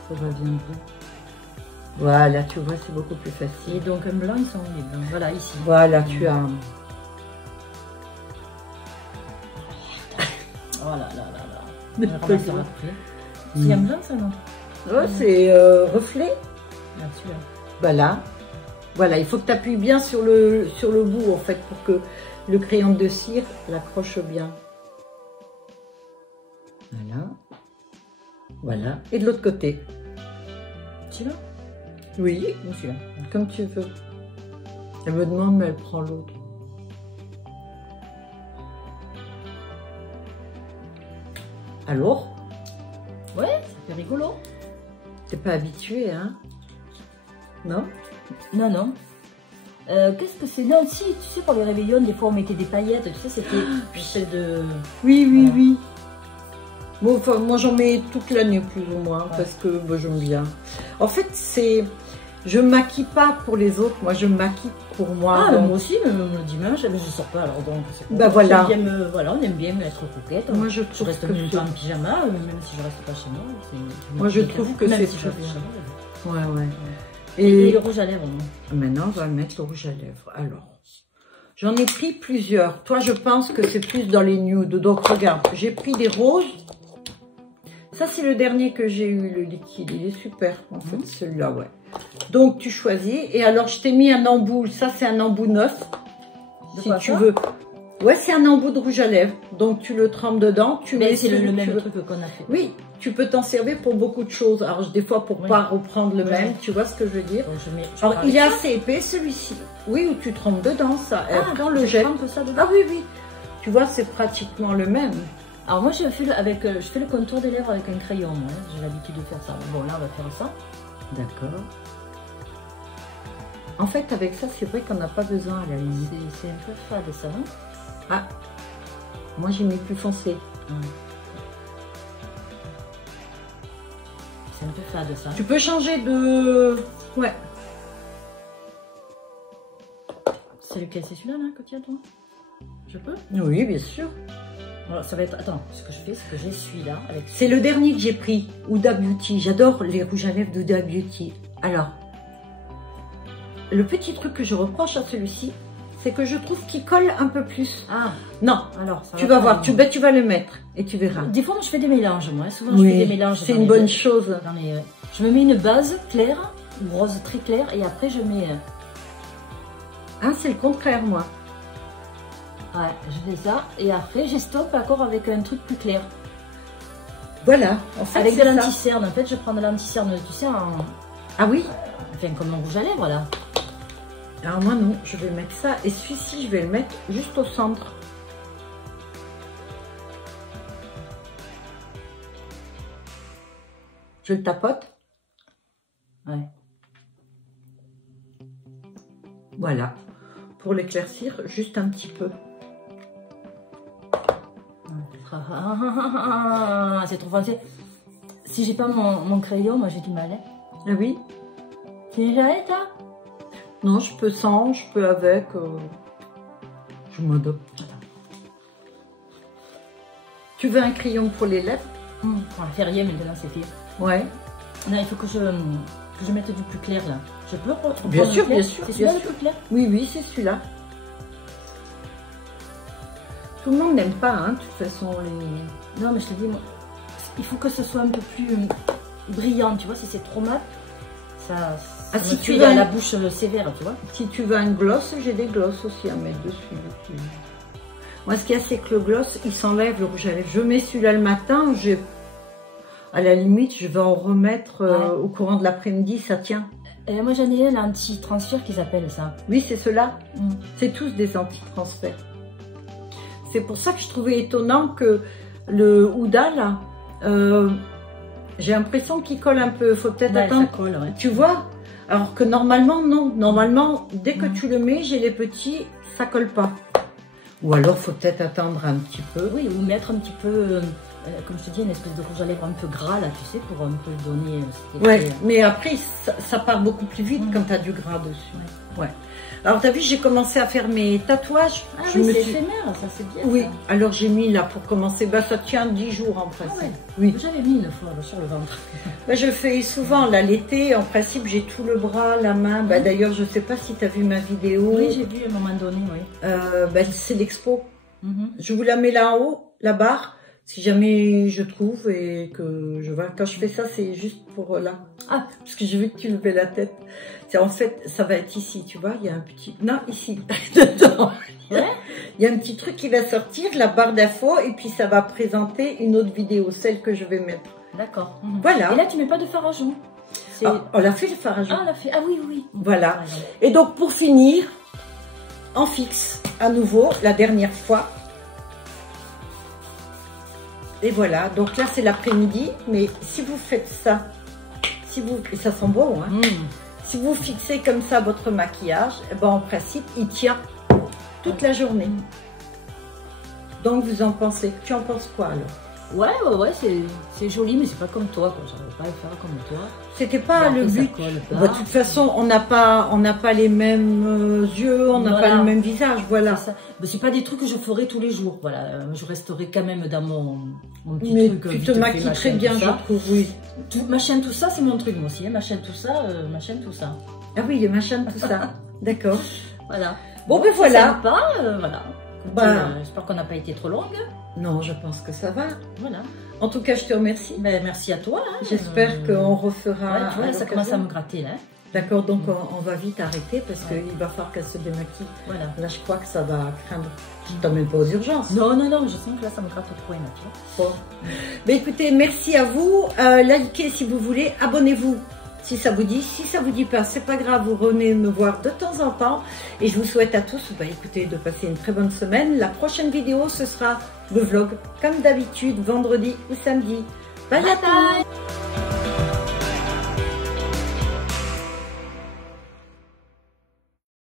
ça va bien bleu. Voilà, tu vois, c'est beaucoup plus facile. Et donc un blanc, ils sont les blancs. Voilà, ici. Voilà, tu as. Oh là là là là. C'est un blanc, ça, non? Oh, c'est reflet. Là-dessus, là. Voilà. Voilà, il faut que tu appuies bien sur le bout, en fait, pour que le crayon de cire l'accroche bien. Voilà. Voilà. Et de l'autre côté. Celui-là? Oui. Ou celui-là? Comme tu veux. Elle me demande, mais elle prend l'autre. Alors? Ouais, ça fait rigolo. T'es pas habituée, hein? Non? Non, non. Qu'est-ce que c'est? Non, si, tu sais, pour les réveillons, des fois on mettait des paillettes, tu sais, c'était celle de... Oui, oui, voilà. Oui. Bon, enfin, moi j'en mets toute l'année plus ou moins, ouais. Parce que bah, j'aime bien. En fait, c'est... Je me maquille pas pour les autres, moi je me maquille pour moi. Ah, donc... moi aussi, le dimanche, mais je sors pas alors donc c'est cool. Bah voilà. Voilà, on aime bien être coquette. Moi je reste même pas en pyjama, même si je reste pas chez moi. Moi je trouve que c'est très bien. Ouais, ouais. Et le rouge à lèvres. Maintenant, on va mettre le rouge à lèvres. Alors, j'en ai pris plusieurs. Toi, je pense que c'est plus dans les nudes. Donc, regarde, j'ai pris des roses. Ça, c'est le dernier que j'ai eu, le liquide. Il est super, en fait, celui-là, ouais. Donc, tu choisis. Et alors, je t'ai mis un embout. Ça, c'est un embout neuf. Si tu veux. Ouais, c'est un embout de rouge à lèvres. Donc, tu le trempes dedans. Tu mets c'est le même truc qu'on a fait. Oui. Tu peux t'en servir pour beaucoup de choses. Alors, des fois, pour pas reprendre le même, tu vois ce que je veux dire. Donc, alors, il est assez épais, celui-ci. Oui, où tu trempes dedans, ça. Ah, quand le jette. Ah oui, oui. Tu vois, c'est pratiquement le même. Alors, moi, je fais le contour des lèvres avec un crayon. Hein. J'ai l'habitude de faire ça. Bon, là, on va faire ça. D'accord. En fait, avec ça, c'est vrai qu'on n'a pas besoin à la limite. C'est un peu fade, ça, non? Ah, moi, j'ai mis plus foncé. C'est un peu fade ça. Tu peux changer de... Ouais. C'est lequel? C'est celui-là là, que tu as toi? Je peux? Oui, bien sûr. Alors, ça va être... Attends, ce que je fais, c'est que j'ai celui-là. Avec... C'est le dernier que j'ai pris, Huda Beauty. J'adore les rouges à lèvres d'Huda Beauty. Alors, le petit truc que je reproche à celui-ci, c'est que je trouve qu'il colle un peu plus. Ah, non. Alors, ça tu vas voir, tu vas le mettre et tu verras. Des fois, moi, je fais des mélanges, moi. Souvent, je fais des mélanges. C'est une bonne chose. Je me mets une base claire, ou rose très claire, et après, je mets... Ah, c'est le contraire, moi. Ouais, je fais ça, et après, j'estompe encore avec un truc plus clair. Voilà, en fait, avec de l'anti-cerne. En fait, je prends de l'anti-cerne, tu sais, en... Ah oui? Enfin, comme un rouge à lèvres, là. Alors moi non, je vais mettre ça et celui-ci je vais le mettre juste au centre. Je le tapote. Ouais. Voilà. Pour l'éclaircir, juste un petit peu. C'est trop facile. Si j'ai pas mon crayon, moi j'ai du mal. Hein. Ah oui? Tu es jamais toi? Non, je peux sans, je peux avec. Je m'adapte. Tu veux un crayon pour les lèvres? On ne fait rien maintenant, c'est fait. Ouais. Non, il faut que je mette du plus clair là. Je peux reprendre Bien sûr, le clair? bien sûr. C'est celui-là le plus clair? Oui, oui, c'est celui-là. Tout le monde n'aime pas, hein, de toute façon, les... Non, mais je te dis, moi, il faut que ce soit un peu plus brillant, tu vois. Si c'est trop mat, ça si me tu fait veux la bouche sévère, tu vois. Si tu veux un gloss, j'ai des gloss aussi à mettre dessus. Moi, ce qu'il y a, c'est que le gloss, il s'enlève le rouge à lèvres. Je mets celui-là le matin, à la limite, je vais en remettre au courant de l'après-midi, ça tient. Et moi, j'en ai un anti-transfert qu'ils appellent ça. Oui, c'est ceux-là. C'est tous des anti-transferts. C'est pour ça que je trouvais étonnant que le Huda, là, j'ai l'impression qu'il colle un peu. Faut peut-être attendre. Ça colle, ouais. Tu vois? Alors que normalement, non. Normalement, dès que tu le mets, j'ai les petits, ça colle pas. Ou alors, faut peut-être attendre un petit peu. Oui, ou mettre un petit peu, comme je te dis, une espèce de rouge à lèvres un peu gras, là, tu sais, pour un peu donner... Ouais, mais après, ça part beaucoup plus vite quand tu as du gras dessus. Ouais. Alors, tu as vu, j'ai commencé à faire mes tatouages. Ah oui, c'est éphémère, ça, c'est bien. Oui, ça. alors j'ai mis là pour commencer. Bah, ça tient 10 jours en principe. Ah ouais. Oui. J'avais mis une fois là, sur le ventre. Bah, je fais souvent là l'été, en principe, j'ai tout le bras, la main. Bah, d'ailleurs, je sais pas si tu as vu ma vidéo. Oui, j'ai vu à un moment donné, oui. Bah, c'est l'expo. Je vous la mets là en haut, la barre. Si jamais je trouve et que je vois, quand je fais ça, c'est juste pour là. Ah, parce que j'ai vu que tu levais la tête. C'est en fait, ça va être ici, tu vois, il y a un petit, non, ici, dedans. Ouais. Il y a un petit truc qui va sortir, la barre d'infos, et puis ça va présenter une autre vidéo, celle que je vais mettre. D'accord. Voilà. Et là, tu mets pas de fard à joues. Ah, on l'a fait le fard à joues. Ah, on l'a fait. Ah oui, oui. Voilà. Et donc pour finir, en fixe, à nouveau, la dernière fois. Et voilà, donc là c'est l'après-midi, mais si vous faites ça, et ça sent bon, hein, si vous fixez comme ça votre maquillage, eh ben, en principe il tient toute la journée. Donc vous en pensez, tu en penses quoi alors? Ouais, c'est joli, mais c'est pas comme toi, quoi. J'arrive pas à le faire comme toi. C'était pas le but. Bah, de toute façon, on n'a pas les mêmes yeux, on n'a pas le même visage, voilà. C'est pas des trucs que je ferai tous les jours, voilà. Je resterai quand même dans mon petit truc. Mais tu te maquilles très bien, je trouve, oui. Ma chaîne, tout ça, c'est mon truc, moi aussi. Hein. Ma chaîne, tout ça. Ah oui, les machins, tout ça. D'accord. Voilà. Bon, ben voilà. Sympa, voilà. J'espère qu'on n'a pas été trop longue. Non, je pense que ça va. Voilà. En tout cas, je te remercie. Ben, merci à toi. Hein. J'espère qu'on refera. Ouais, tu vois, ça commence à me gratter là. D'accord, donc on va vite arrêter parce qu'il va falloir qu'elle se démaquille. Voilà. Là, je crois que ça va craindre. Je ne t'emmène pas aux urgences. Non, je sens que là, ça me gratte trop, là, tu vois. Bon. Ben, écoutez, merci à vous. Likez si vous voulez. Abonnez-vous si ça vous dit. Si ça vous dit pas, c'est pas grave. Vous revenez me voir de temps en temps. Et je vous souhaite à tous, écoutez, de passer une très bonne semaine. La prochaine vidéo, ce sera le vlog, comme d'habitude, vendredi ou samedi. Bye à tous.